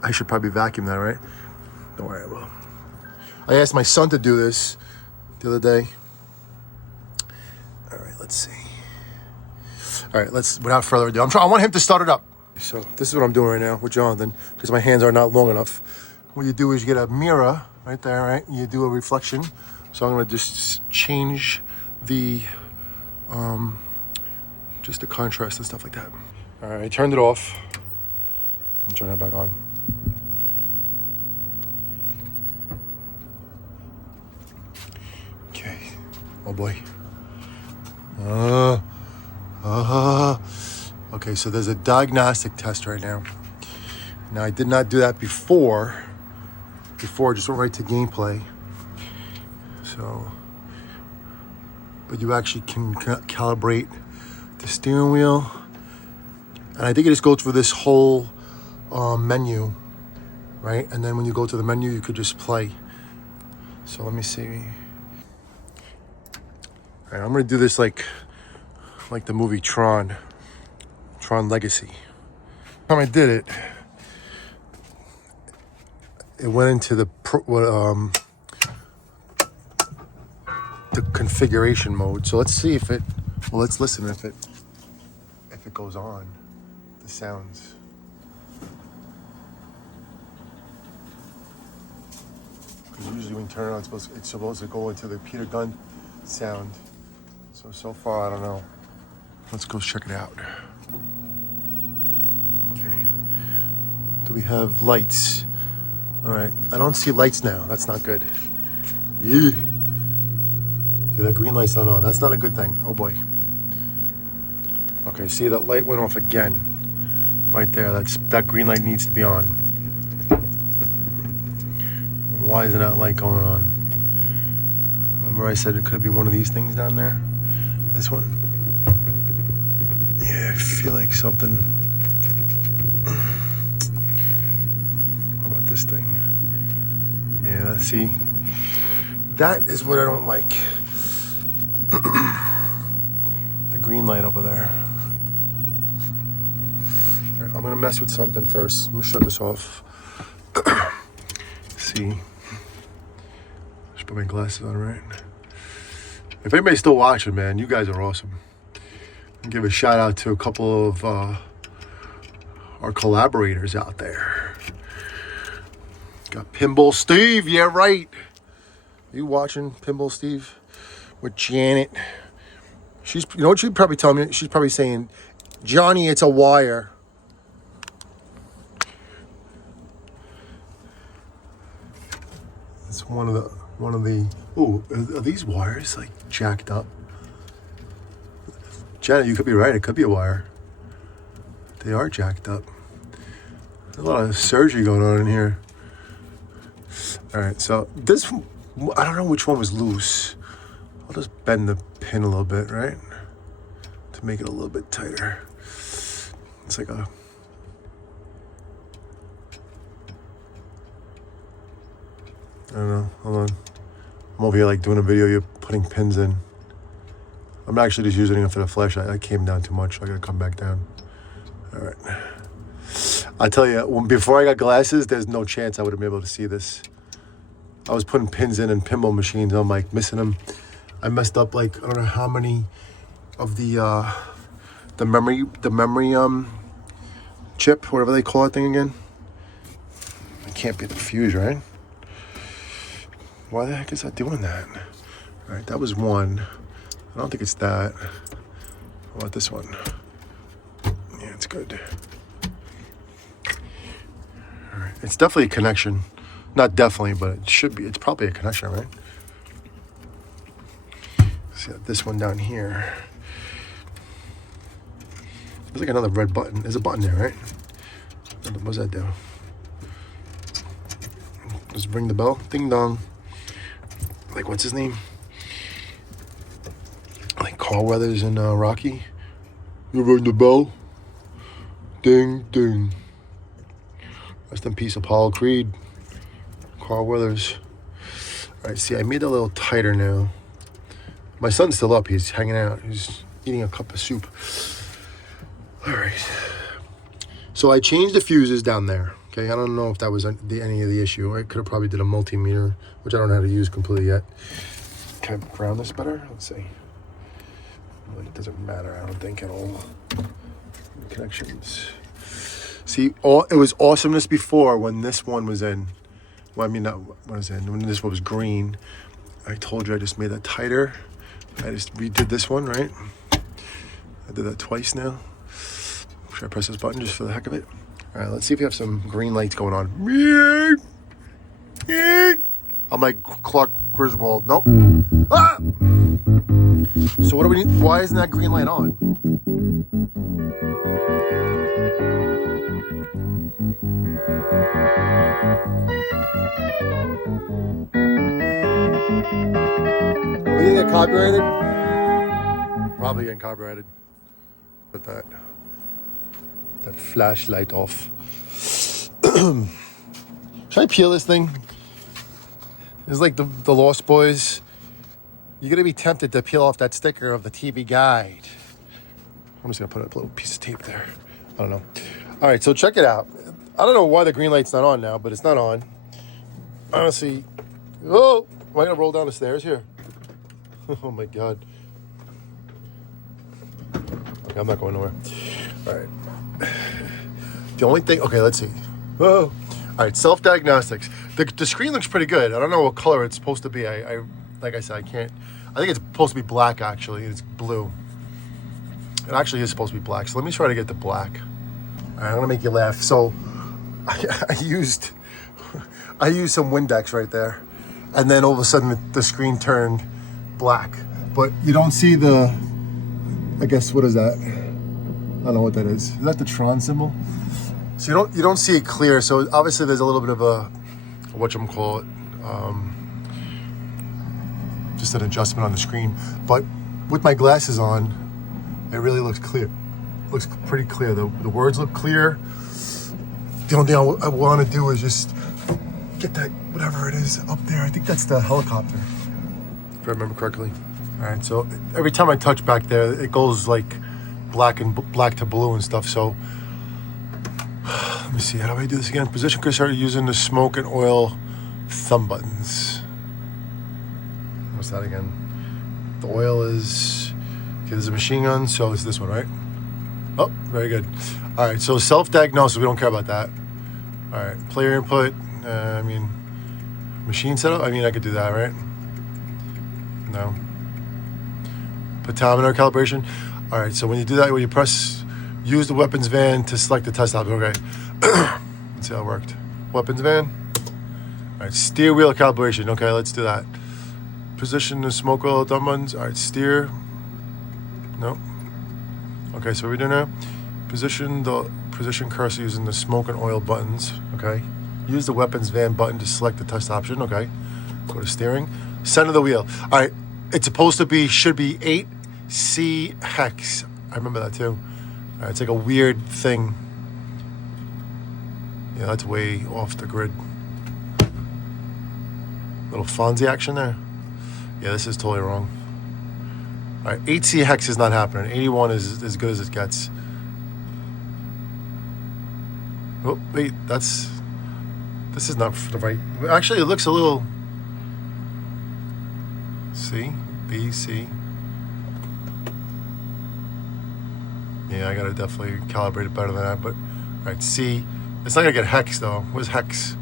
I should probably vacuum that, right? Don't worry, I will. I asked my son to do this the other day. All right, let's see. All right, without further ado, I want him to start it up. So this is what I'm doing right now with Jonathan, because my hands are not long enough. What you do is you get a mirror right there, right? You do a reflection. So I'm gonna just change the, just the contrast and stuff like that. All right, I turned it off. I'm turning it back on. Okay. Oh boy. Okay, so there's a diagnostic test right now. Now, I did not do that before. Before, I just went right to gameplay. So, but you actually can calibrate the steering wheel. And I think you just go through this whole menu, right? And then when you go to the menu, you could just play. So let me see. All right, I'm gonna do this like like the movie Tron Legacy. The time I did it, it went into the configuration mode. So let's see if it. Well, let's listen if it goes on. The sounds. Because usually when you turn it on, it's supposed to go into the Peter Gunn sound. So far, I don't know. Let's go check it out. Okay. Do we have lights? All right. I don't see lights now. That's not good. Yeah. Okay, that green light's not on. That's not a good thing. Oh boy. Okay, see that light went off again. Right there. That green light needs to be on. Why isn't that light going on? Remember I said it could be one of these things down there? This one? Yeah, I feel like something. How about this thing? Yeah, see? That is what I don't like. The green light over there. All right, I'm gonna mess with something first. I'm gonna shut this off. See? Just put my glasses on, right? If anybody's still watching, man, you guys are awesome. I'll give a shout out to a couple of our collaborators out there. Got Pinball Steve, yeah, right. You watching Pinball Steve with Janet? You know what she'd probably tell me? She's probably saying, Johnny, it's a wire. It's one of the. Oh, are these wires like jacked up? Janet, you could be right. It could be a wire. They are jacked up. There's a lot of surgery going on in here. All right, so this, I don't know which one was loose. I'll just bend the pin a little bit, right? To make it a little bit tighter. It's like a... I don't know, hold on. I'm over here like doing a video, you're putting pins in. I'm actually just using it for the flashlight. I came down too much, so I gotta come back down. All right. I tell you, before I got glasses, there's no chance I would have been able to see this. I was putting pins in pinball machines, I'm like missing them. I messed up like, I don't know how many of the memory chip, whatever they call that thing again. It can't be the fuse, right? Why the heck is that doing that? All right, that was one. I don't think it's that. How about this one? Yeah, it's good. All right, it's definitely a connection. Not definitely, but it should be. It's probably a connection, right? See this one down here. There's like another red button. There's a button there, right? What does that do? Just ring the bell. Ding dong. Like, what's his name? Like Carl Weathers and Rocky. You ring the bell. Ding, ding. Rest in peace, Apollo Creed. Carl Weathers. All right, see, I made it a little tighter now. My son's still up. He's hanging out. He's eating a cup of soup. All right. So I changed the fuses down there. Okay, I don't know if that was any of the issue. I could have probably did a multimeter, which I don't know how to use completely yet. Can I ground this better? Let's see. Well, it doesn't matter, I don't think, at all. Connections. See, it was awesomeness before when this one was in. Well, I mean, not when it was in. When this one was green. I told you I just made that tighter. I just redid this one, right? I did that twice now. Should I press this button just for the heck of it? All right, let's see if we have some green lights going on. I'm like Clark Griswold. Nope. Ah! So what do we need? Why isn't that green light on? Are we gonna get copyrighted? Probably getting copyrighted. Put that flashlight off. Should I peel this thing? It's like the Lost Boys. You're gonna be tempted to peel off that sticker of the TV guide. I'm just gonna put a little piece of tape there. I don't know. All right, so check it out. I don't know why the green light's not on now, but it's not on. Honestly, oh, am I gonna roll down the stairs here? Oh my God. Okay, I'm not going nowhere. All right. The only thing, okay, let's see. Oh, all right, self-diagnostics. The screen looks pretty good. I don't know what color it's supposed to be. I like I said, I can't. I think it's supposed to be black, actually. It's blue. It actually is supposed to be black. So let me try to get the black. All right, I'm gonna make you laugh. So I used some Windex right there, and then all of a sudden the screen turned black. But you don't see the, I guess, what is that? I don't know what that is. Is that the Tron symbol? So you don't see it clear. So obviously there's a little bit of a, whatchamacallit, just an adjustment on the screen. But with my glasses on, it really looks clear. Looks pretty clear. The words look clear. The only thing I want to do is just get that, whatever it is, up there. I think that's the helicopter, if I remember correctly. All right, so every time I touch back there, it goes like black to blue and stuff. So let me see, how do I do this again? Position cursor using the smoke and oil thumb buttons. What's that again? The oil is, okay, there's a machine gun, so it's this one, right? Oh, very good. All right, so self-diagnosis, we don't care about that. All right, player input, I mean, machine setup, I mean, I could do that, right? No. Pentameter calibration. All right, so when you do that, when you press, use the weapons van to select the test option. Okay, let's see how it worked. Weapons van. All right, steer wheel calibration. Okay, let's do that. Position the smoke oil thumb buttons. All right, steer. No. Okay, so what are we doing now? Position cursor using the smoke and oil buttons. Okay. Use the weapons van button to select the test option. Okay. Go to steering. Center the wheel. All right. It's supposed to be, should be 8C hex. I remember that too. All right, it's like a weird thing. Yeah, that's way off the grid. Little Fonzie action there. Yeah, this is totally wrong. All right, 8C hex is not happening. 81 is as good as it gets. Oh, wait, this is not the right. Actually, it looks a little. C, B, C. Yeah, I gotta definitely calibrate it better than that. But all right, C. It's not gonna get hex though. What's hex?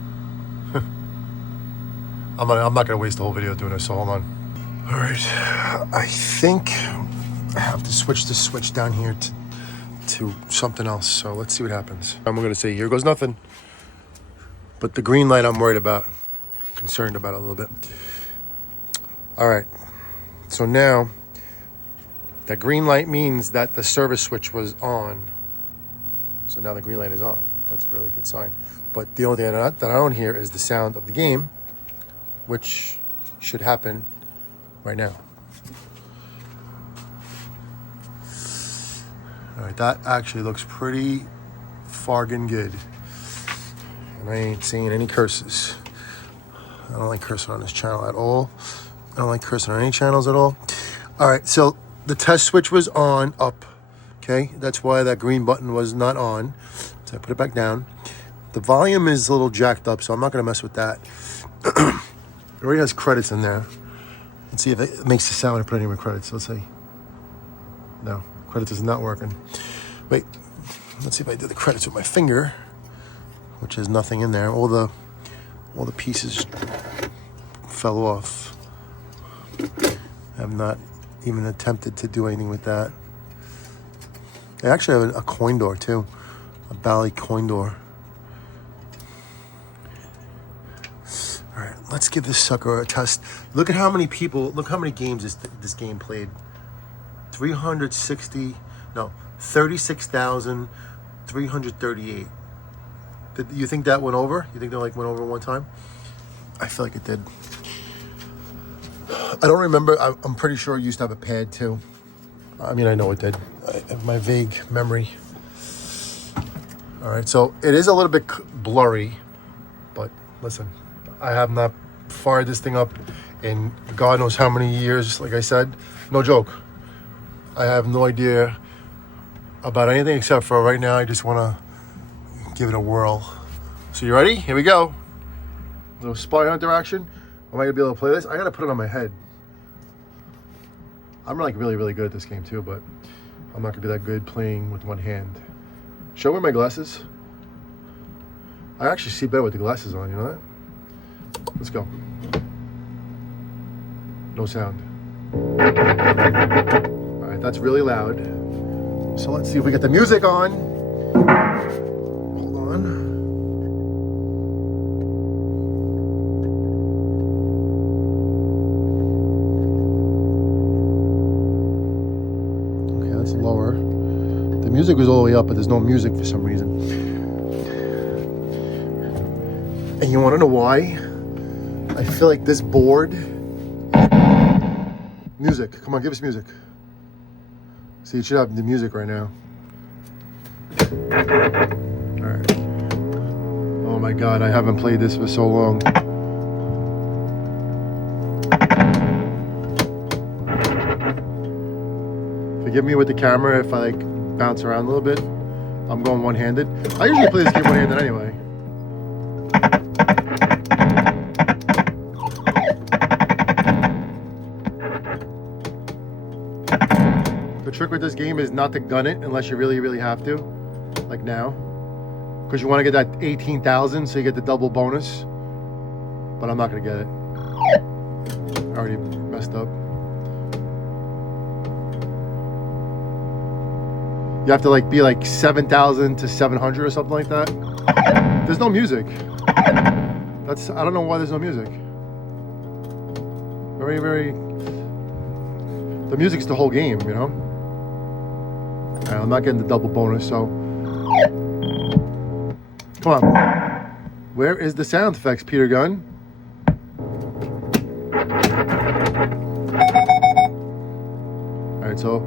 I'm not gonna waste the whole video doing this. So hold on. All right, I think I have to switch the switch down here to something else. So let's see what happens. I'm gonna say here goes nothing. But the green light I'm worried about, concerned about a little bit. All right, so now that green light means that the service switch was on. So now the green light is on. That's a really good sign. But the only thing that I don't hear is the sound of the game, which should happen right now. All right, that actually looks pretty fargin' good. And I ain't seeing any curses. I don't like cursing on this channel at all. I don't like cursing on any channels at all. All right, so the test switch was on up, okay? That's why that green button was not on. So I put it back down. The volume is a little jacked up, so I'm not gonna mess with that. It already has credits in there. Let's see if it makes the sound when I put any more credits. Let's see. No, credits is not working. Wait, let's see if I do the credits with my finger, which has nothing in there. All the pieces fell off. I have not even attempted to do anything with that. I actually have a coin door too, a Bally coin door. All right, let's give this sucker a test. Look at how many people, look how many games this game played. 36,338. Did you think that went over? You think they went over one time? I feel like it did. I don't remember. I'm pretty sure it used to have a pad too. I mean, I know it did. I have my vague memory. All right, so it is a little bit blurry, but listen, I have not fired this thing up in God knows how many years. Like I said, no joke. I have no idea about anything except for right now I just want to give it a whirl. So you ready? Here we go. Little Spy Hunter action. Am I going to be able to play this? I got to put it on my head. I'm like really, really good at this game too, but I'm not going to be that good playing with one hand. Should I wear my glasses? I actually see better with the glasses on, you know that? Let's go. No sound. All right, that's really loud. So let's see if we get the music on. Hold on. Okay, that's lower. The music was all the way up, but there's no music for some reason. And you want to know why? I feel like this board... Music. Come on, give us music. See, it should have the music right now. Alright. Oh my god, I haven't played this for so long. Forgive me with the camera if I like bounce around a little bit. I'm going one-handed. I usually play this game one-handed anyway. The trick with this game is not to gun it unless you really, really have to, like now, because you want to get that 18,000 so you get the double bonus, but I'm not going to get it. I already messed up. You have to like be like 7,000 to 700 or something like that. There's no music. I don't know why there's no music. Very, very... The music's the whole game, you know? I'm not getting the double bonus, so... Come on. Where is the sound effects, Peter Gunn? Alright, so...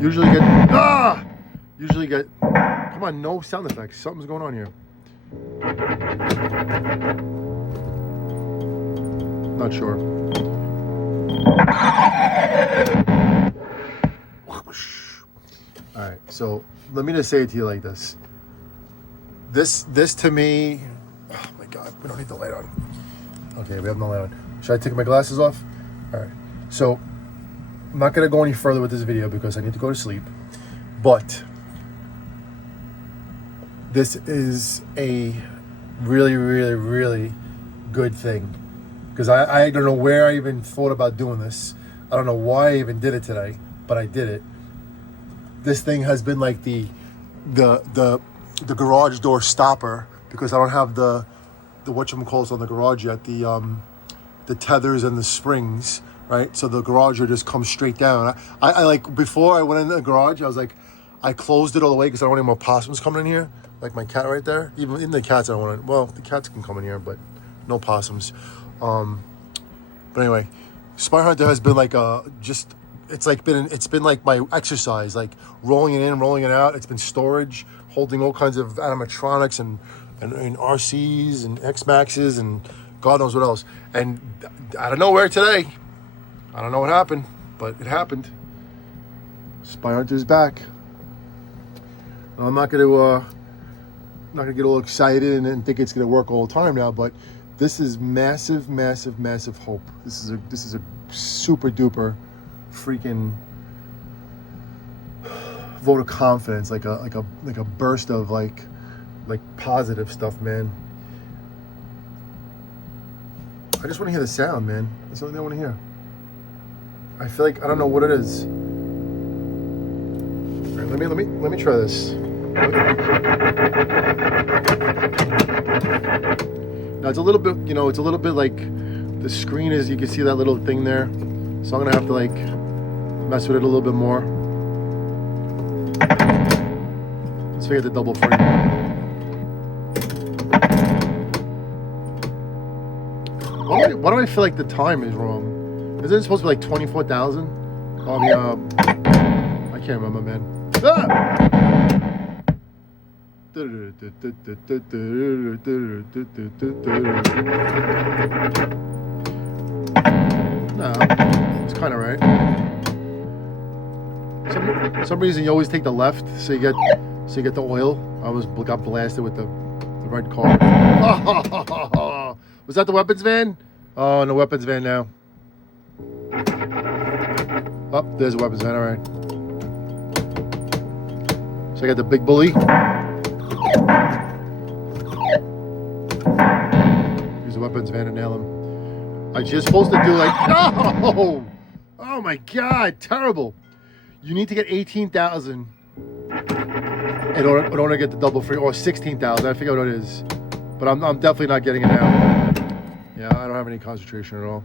Usually get... Usually get... Come on, no sound effects. Something's going on here. Not sure. All right, so let me just say it to you like this. This to me, oh my God, we don't need the light on. Okay, we have no light on. Should I take my glasses off? All right, so I'm not gonna go any further with this video because I need to go to sleep, but this is a really, really, really good thing because I don't know where I even thought about doing this. I don't know why I even did it today, but I did it. This thing has been like the garage door stopper because I don't have the whatchamacallit on the garage yet, the tethers and the springs, right? So the garage door just comes straight down. I like, before I went in the garage, I was like, I closed it all the way because I don't want any more possums coming in here. Like my cat right there. Even the cats, I don't want to, well, the cats can come in here, but no possums. But anyway, Spy Hunter has been like it's been like my exercise, like rolling it in, rolling it out. It's been storage, holding all kinds of animatronics and RCs and X-Maxes and God knows what else. And out of nowhere today, I don't know what happened, but it happened. Spy Hunter's back. I'm not gonna get all excited and think it's gonna work all the time now, but this is massive, massive, massive hope. This is a super duper freaking vote of confidence, like a burst of like positive stuff, man. I just want to hear the sound, man. That's the only thing I want to hear. I feel like I don't know what it is. All right, let me try this. Now it's a little bit, it's a little bit like the screen is, you can see that little thing there. So I'm gonna have to like mess with it a little bit more. Let's forget the double frame. Why do I feel like the time is wrong? Isn't it supposed to be like 24,000? I can't remember, man. Ah! No, it's kind of right. Some reason you always take the left, so you get the oil. I got blasted with the red car. Oh, was that the weapons van? Oh, no weapons van now. Oh, there's a weapons van. All right. So I got the big bully. Use the weapons van to nail him. You're supposed to do like no. Oh my God, terrible. You need to get 18,000 in order to get the double free, or 16,000. I forget what it is, but I'm definitely not getting it now. Yeah, I don't have any concentration at all.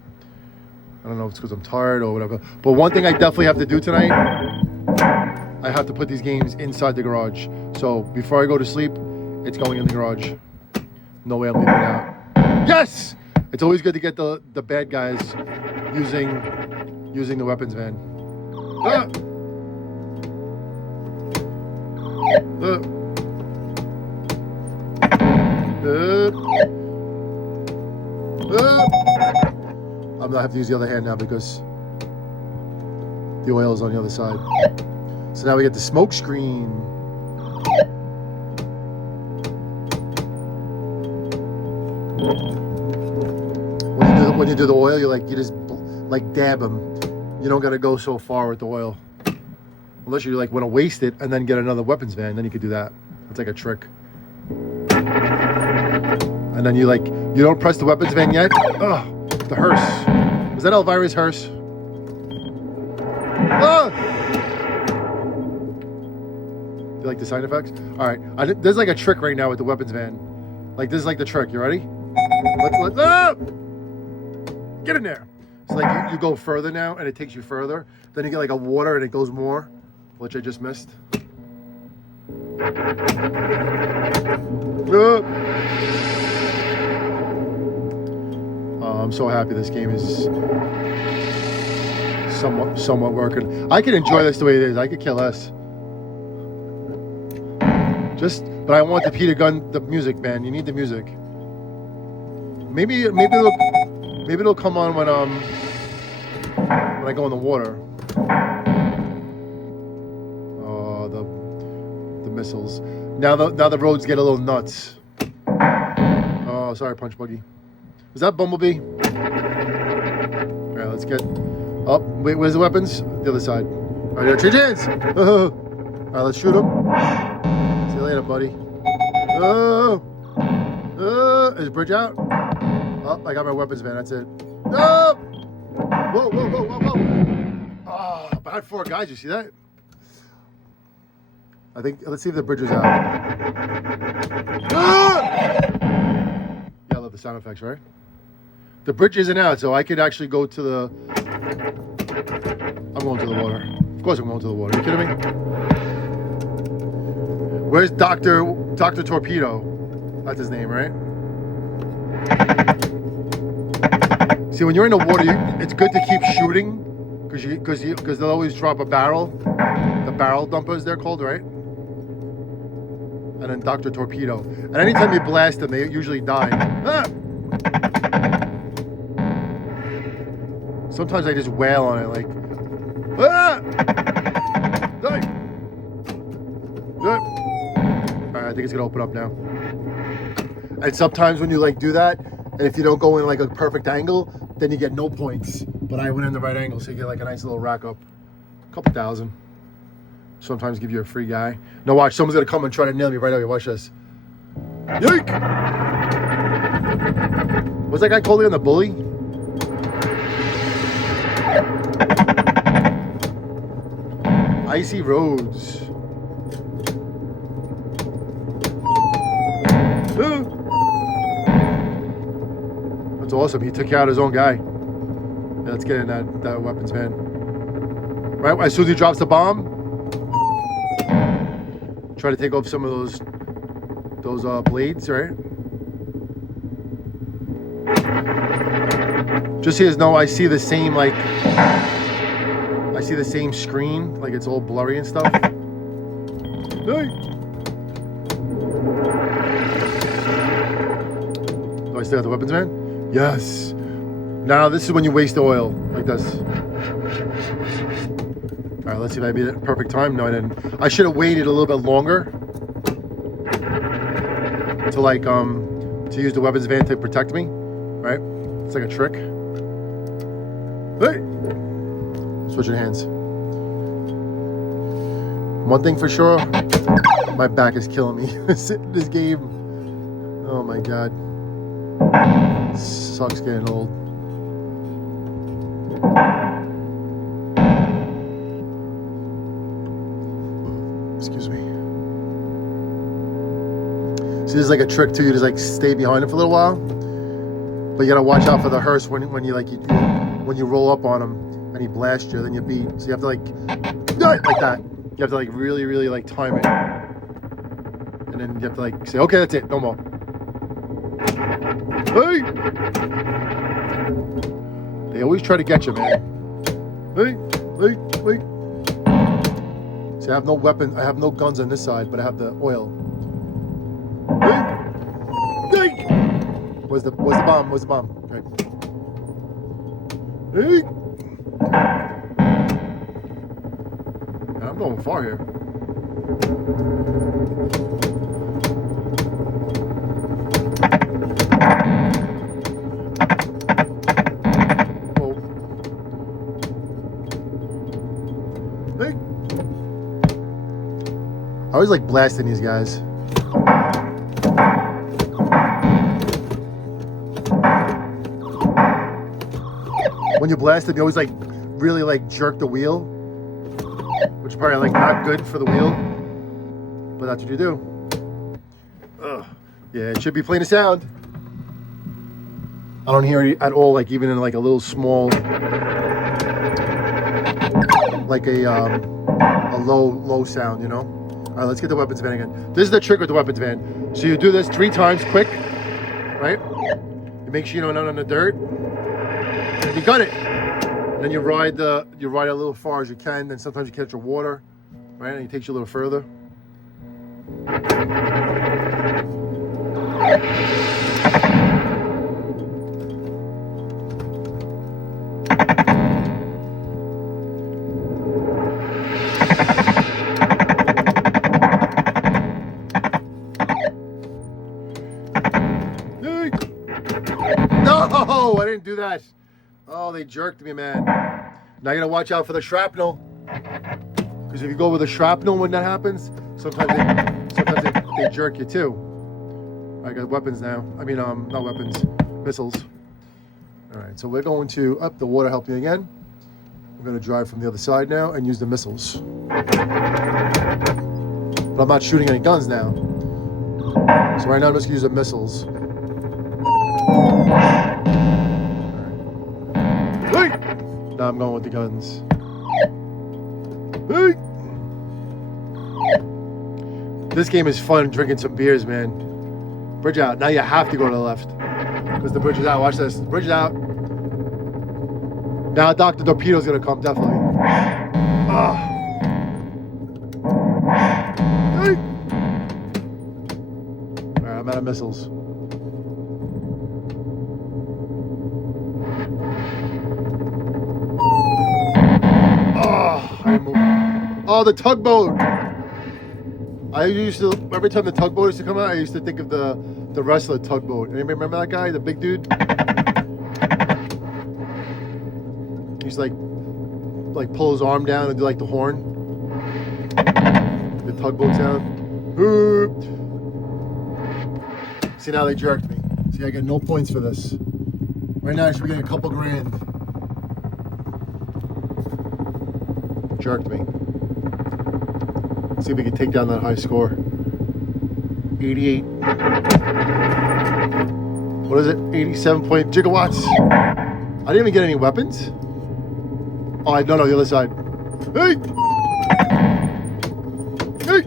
I don't know if it's because I'm tired or whatever. But one thing I definitely have to do tonight, I have to put these games inside the garage. So before I go to sleep, it's going in the garage. No way I'm leaving it out. Yes! It's always good to get the bad guys using the weapons van. Ah! I'm gonna have to use the other hand now because the oil is on the other side. So now we get the smoke screen. When you do the oil, you just like dab them. You don't gotta go so far with the oil. Unless you like want to waste it and then get another weapons van, then you could do that. That's like a trick. And then you don't press the weapons van yet. Oh, the hearse. Was that Elvira's hearse? Ah! Do you like the sound effects? All right, there's like a trick right now with the weapons van. Like this is like the trick. You ready? Let's ah! Get in there. It's like you go further now, and it takes you further. Then you get like a water, and it goes more, which I just missed. I'm so happy this game is somewhat working. I can enjoy this the way it is. I could kill less. But I want the Peter Gunn, the music, man. You need the music. Maybe it'll come on when I go in the water. Oh, the missiles. Now the roads get a little nuts. Oh, sorry, Punch Buggy. Was that Bumblebee? All right, let's get. Oh, wait, where's the weapons? The other side. All right, there, change hands. All right, let's shoot him. See you later, buddy. Is the bridge out? Oh, I got my weapons van. That's it. Oh! Whoa. Oh, but I had 4 guys. You see that? I think. Let's see if the bridge is out. Ah! Yeah, I love the sound effects, right? The bridge isn't out, so I could actually go to the. I'm going to the water. Of course, I'm going to the water. Are you kidding me? Where's Dr. Torpedo? That's his name, right? See, when you're in the water, it's good to keep shooting because they'll always drop a barrel. The barrel dumpers, they're called, right? And then Dr. Torpedo. And anytime you blast them, they usually die. Ah! Sometimes I just wail on it, like, ah! Die! All right, I think it's gonna open up now. And sometimes when you do that, and if you don't go in like a perfect angle, then you get no points. But I went in the right angle, so you get like a nice little rack up, a couple thousand. Sometimes give you a free guy. No, watch, someone's gonna come and try to nail me right away. Watch this. Yoink! What's that guy called again? The bully? Icy roads. That's awesome. He took out his own guy. Yeah, let's get in that weapons van. Right as soon as he drops the bomb, try to take off some of those blades, right? Just so you guys know, I see the same screen, like it's all blurry and stuff. Hey. Do I still have the weapons van? Yes. Now this is when you waste the oil, like this. All All right, let's see if I beat it at perfect time. No, I didn't. I should have waited a little bit longer to like to use the weapons van to protect me, right? It's like a trick. Hey, switching hands. One thing for sure, my back is killing me. Sitting in this game. Oh my god, sucks getting old. Excuse me. See, this is like a trick too. You just like stay behind it for a little while, but you gotta watch out for the hearse when you when you roll up on him and he blasts you, then you beat. So you have to like that. You have to like really like time it, and then you have to like say, okay, that's it, no more. Hey! They always try to get you, man. Hey! See, I have no weapon. I have no guns on this side, but I have the oil. Hey! Where's the bomb? Where's the bomb? Okay. Hey! I'm going far here. Oh. Hey! I always like blasting these guys. When you blast them, you always like really like jerk the wheel, which is probably like not good for the wheel, but that's what you do. Ugh. Yeah, it should be playing a sound. I don't hear it at all, like even in like a little small, like a low sound, you know? All right, let's get the weapons van again. This is the trick with the weapons van. So you do this 3 times quick, right? You make sure you don't land on the dirt. And you got it. And then you ride a little far as you can. Then sometimes you catch your water, right? And it takes you a little further. No, I didn't do that. Oh, they jerked me, man. Now you gotta watch out for the shrapnel. Because if you go with the shrapnel when that happens, sometimes they jerk you too. I got weapons now. I mean, not weapons, missiles. All right, so we're going to up the water help me again. We're gonna drive from the other side now and use the missiles. But I'm not shooting any guns now. So right now I'm just gonna use the missiles. Hey! Now I'm going with the guns. Hey! This game is fun drinking some beers, man. Bridge out. Now you have to go to the left. Because the bridge is out. Watch this. The bridge is out. Now Dr. Torpedo's gonna come, definitely. Ah. Hey! Alright, I'm out of missiles. Oh, the tugboat! I used to, every time the tugboat used to come out, I used to think of the wrestler tugboat. Anybody remember that guy, the big dude? He used to like pull his arm down and do like the horn. The tugboat sound. See, now they jerked me. See, I get no points for this. Right now I should be getting a couple grand. Jerked me. Let's see if we can take down that high score. 88. What is it? 87 gigawatts. I didn't even get any weapons. Oh, no, the other side. Hey! Hey!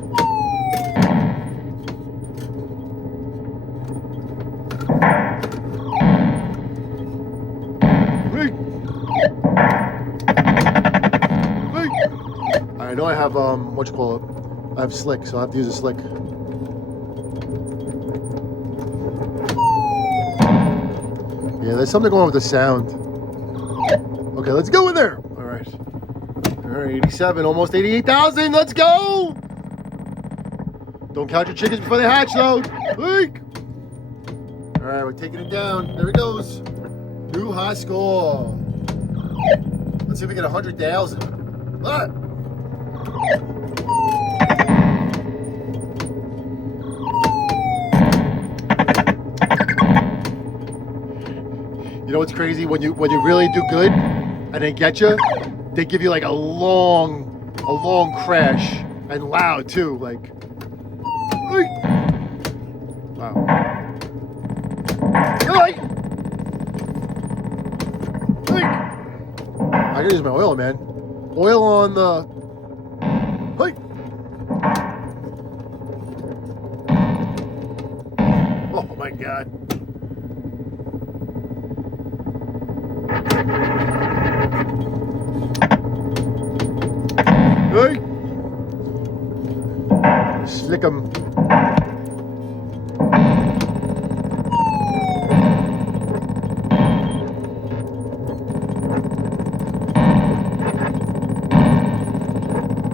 Hey! I know I have, what you call it? I have slick, so I have to use a slick. Yeah, there's something going on with the sound. Okay, let's go in there. All right. There right, 87, almost 88,000. Let's go. Don't count your chickens before they hatch, though. Leak. All right, we're taking it down. There it goes. New high score. Let's see if we get 100,000. What? You know what's crazy? When you really do good and they get you, they give you like a long crash and loud too, like. Wow. I gotta use my oil, man. Oil on the. Oh my God. Hey! Slick 'em.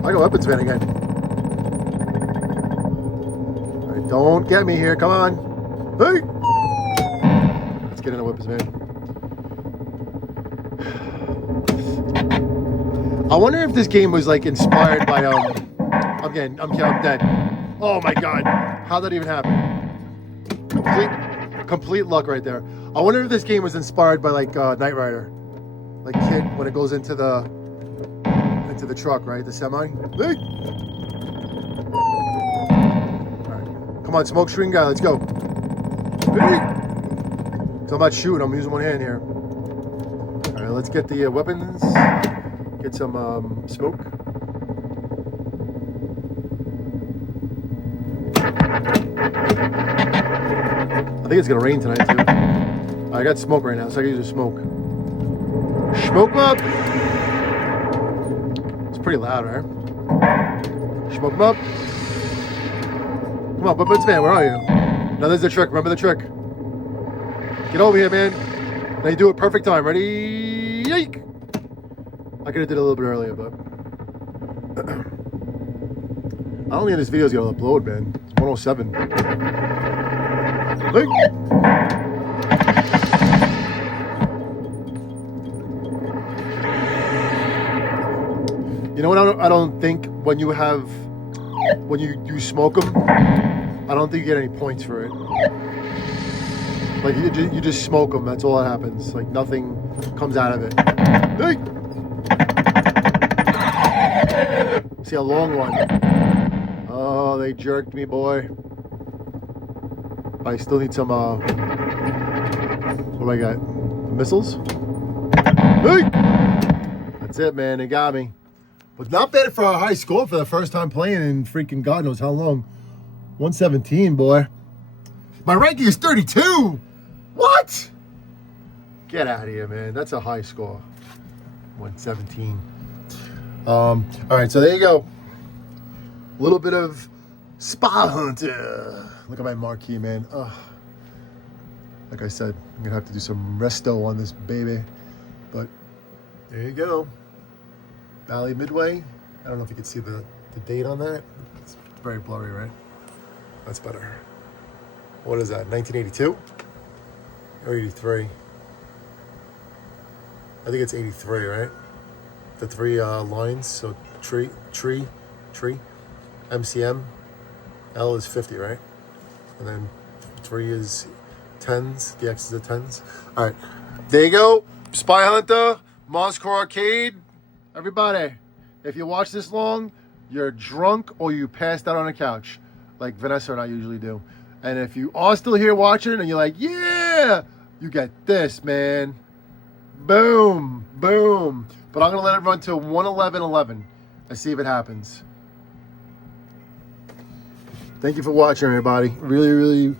I go weapons van again. Right, don't get me here. Come on. Hey! Let's get in a weapons van. I wonder if this game was like inspired by I'm dead. Oh my God, how'd that even happen? Complete luck right there. I wonder if this game was inspired by like Knight Rider, like Kit when it goes into the truck, right? The semi. Hey! All right, come on, smoke screen guy, let's go. Hey! So I'm not shooting. I'm using one hand here. All right, let's get the weapons. Get some smoke. I think it's gonna rain tonight too. I got smoke right now, so I can use the smoke. Smoke up. It's pretty loud, right? Smoke them up. Come on, weapons man, where are you? Now there's the trick. Remember the trick. Get over here, man. Now you do it perfect time. Ready? Yike! I could have did it a little bit earlier, but I don't think this video's gonna upload, man. It's 107. Hey. You know what? I don't think when you smoke them, I don't think you get any points for it. Like you just smoke them. That's all that happens. Like nothing comes out of it. Hey. See a long one. Oh, they jerked me, boy. I still need some, what do I got? Missiles? Hey! That's it, man. They got me. But not bad for a high score for the first time playing in freaking God knows how long. 117, boy. My ranking is 32. What? Get out of here, man. That's a high score. 117. All right, so there you go. A little bit of Spy Hunter. Look at my marquee, man. Ugh. Like I said, I'm gonna have to do some resto on this baby. But there you go. Valley Midway. I don't know if you can see the date on that. It's very blurry, right? That's better. What is that, 1982? Or 83? I think it's 83, right? The three lines, so tree, MCM, L is 50, right? And then 3 is 10s, the X is the 10s. All right, there you go. Spy Hunter, Moscow Arcade. Everybody, if you watch this long, you're drunk or you passed out on the couch, like Vanessa and I usually do. And if you are still here watching and you're like, yeah, you get this, man. Boom, boom. But I'm going to let it run to 111.11 and see if it happens. Thank you for watching, everybody. Really, really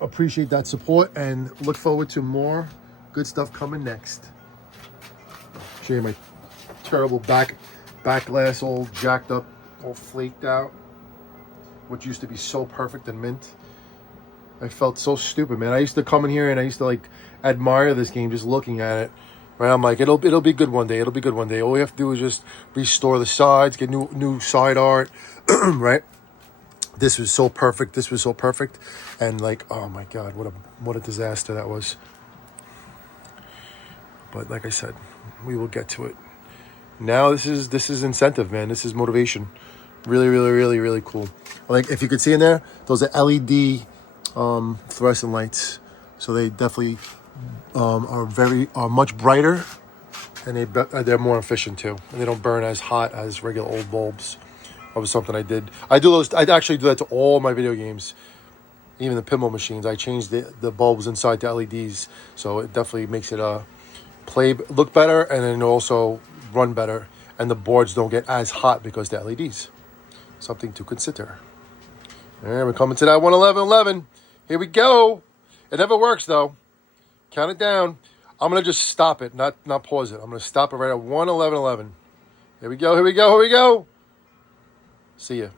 appreciate that support and look forward to more good stuff coming next. Show you my terrible back glass all jacked up, all flaked out. What used to be so perfect and mint. I felt so stupid, man. I used to come in here and I used to like admire this game just looking at it. Right? I'm like, it'll be good one day. It'll be good one day. All we have to do is just restore the sides, get new side art, right? This was so perfect. This was so perfect, and like, oh my God, what a disaster that was. But like I said, we will get to it. Now this is incentive, man. This is motivation. Really, really, really, really cool. Like if you could see in there, those are LED fluorescent lights. So they definitely are much brighter, and they're more efficient too, and they don't burn as hot as regular old bulbs. That was something I did. I actually do that to all my video games, even the pinball machines. I changed the bulbs inside to LEDs, so it definitely makes it look better, and then also run better, and the boards don't get as hot because they're LEDs. Something to consider. All right, we're coming to that 111.11. Here we go. It never works though. Count it down. I'm gonna just stop it, not pause it. I'm gonna stop it right at 111.11. Here we go. Here we go. Here we go. See ya.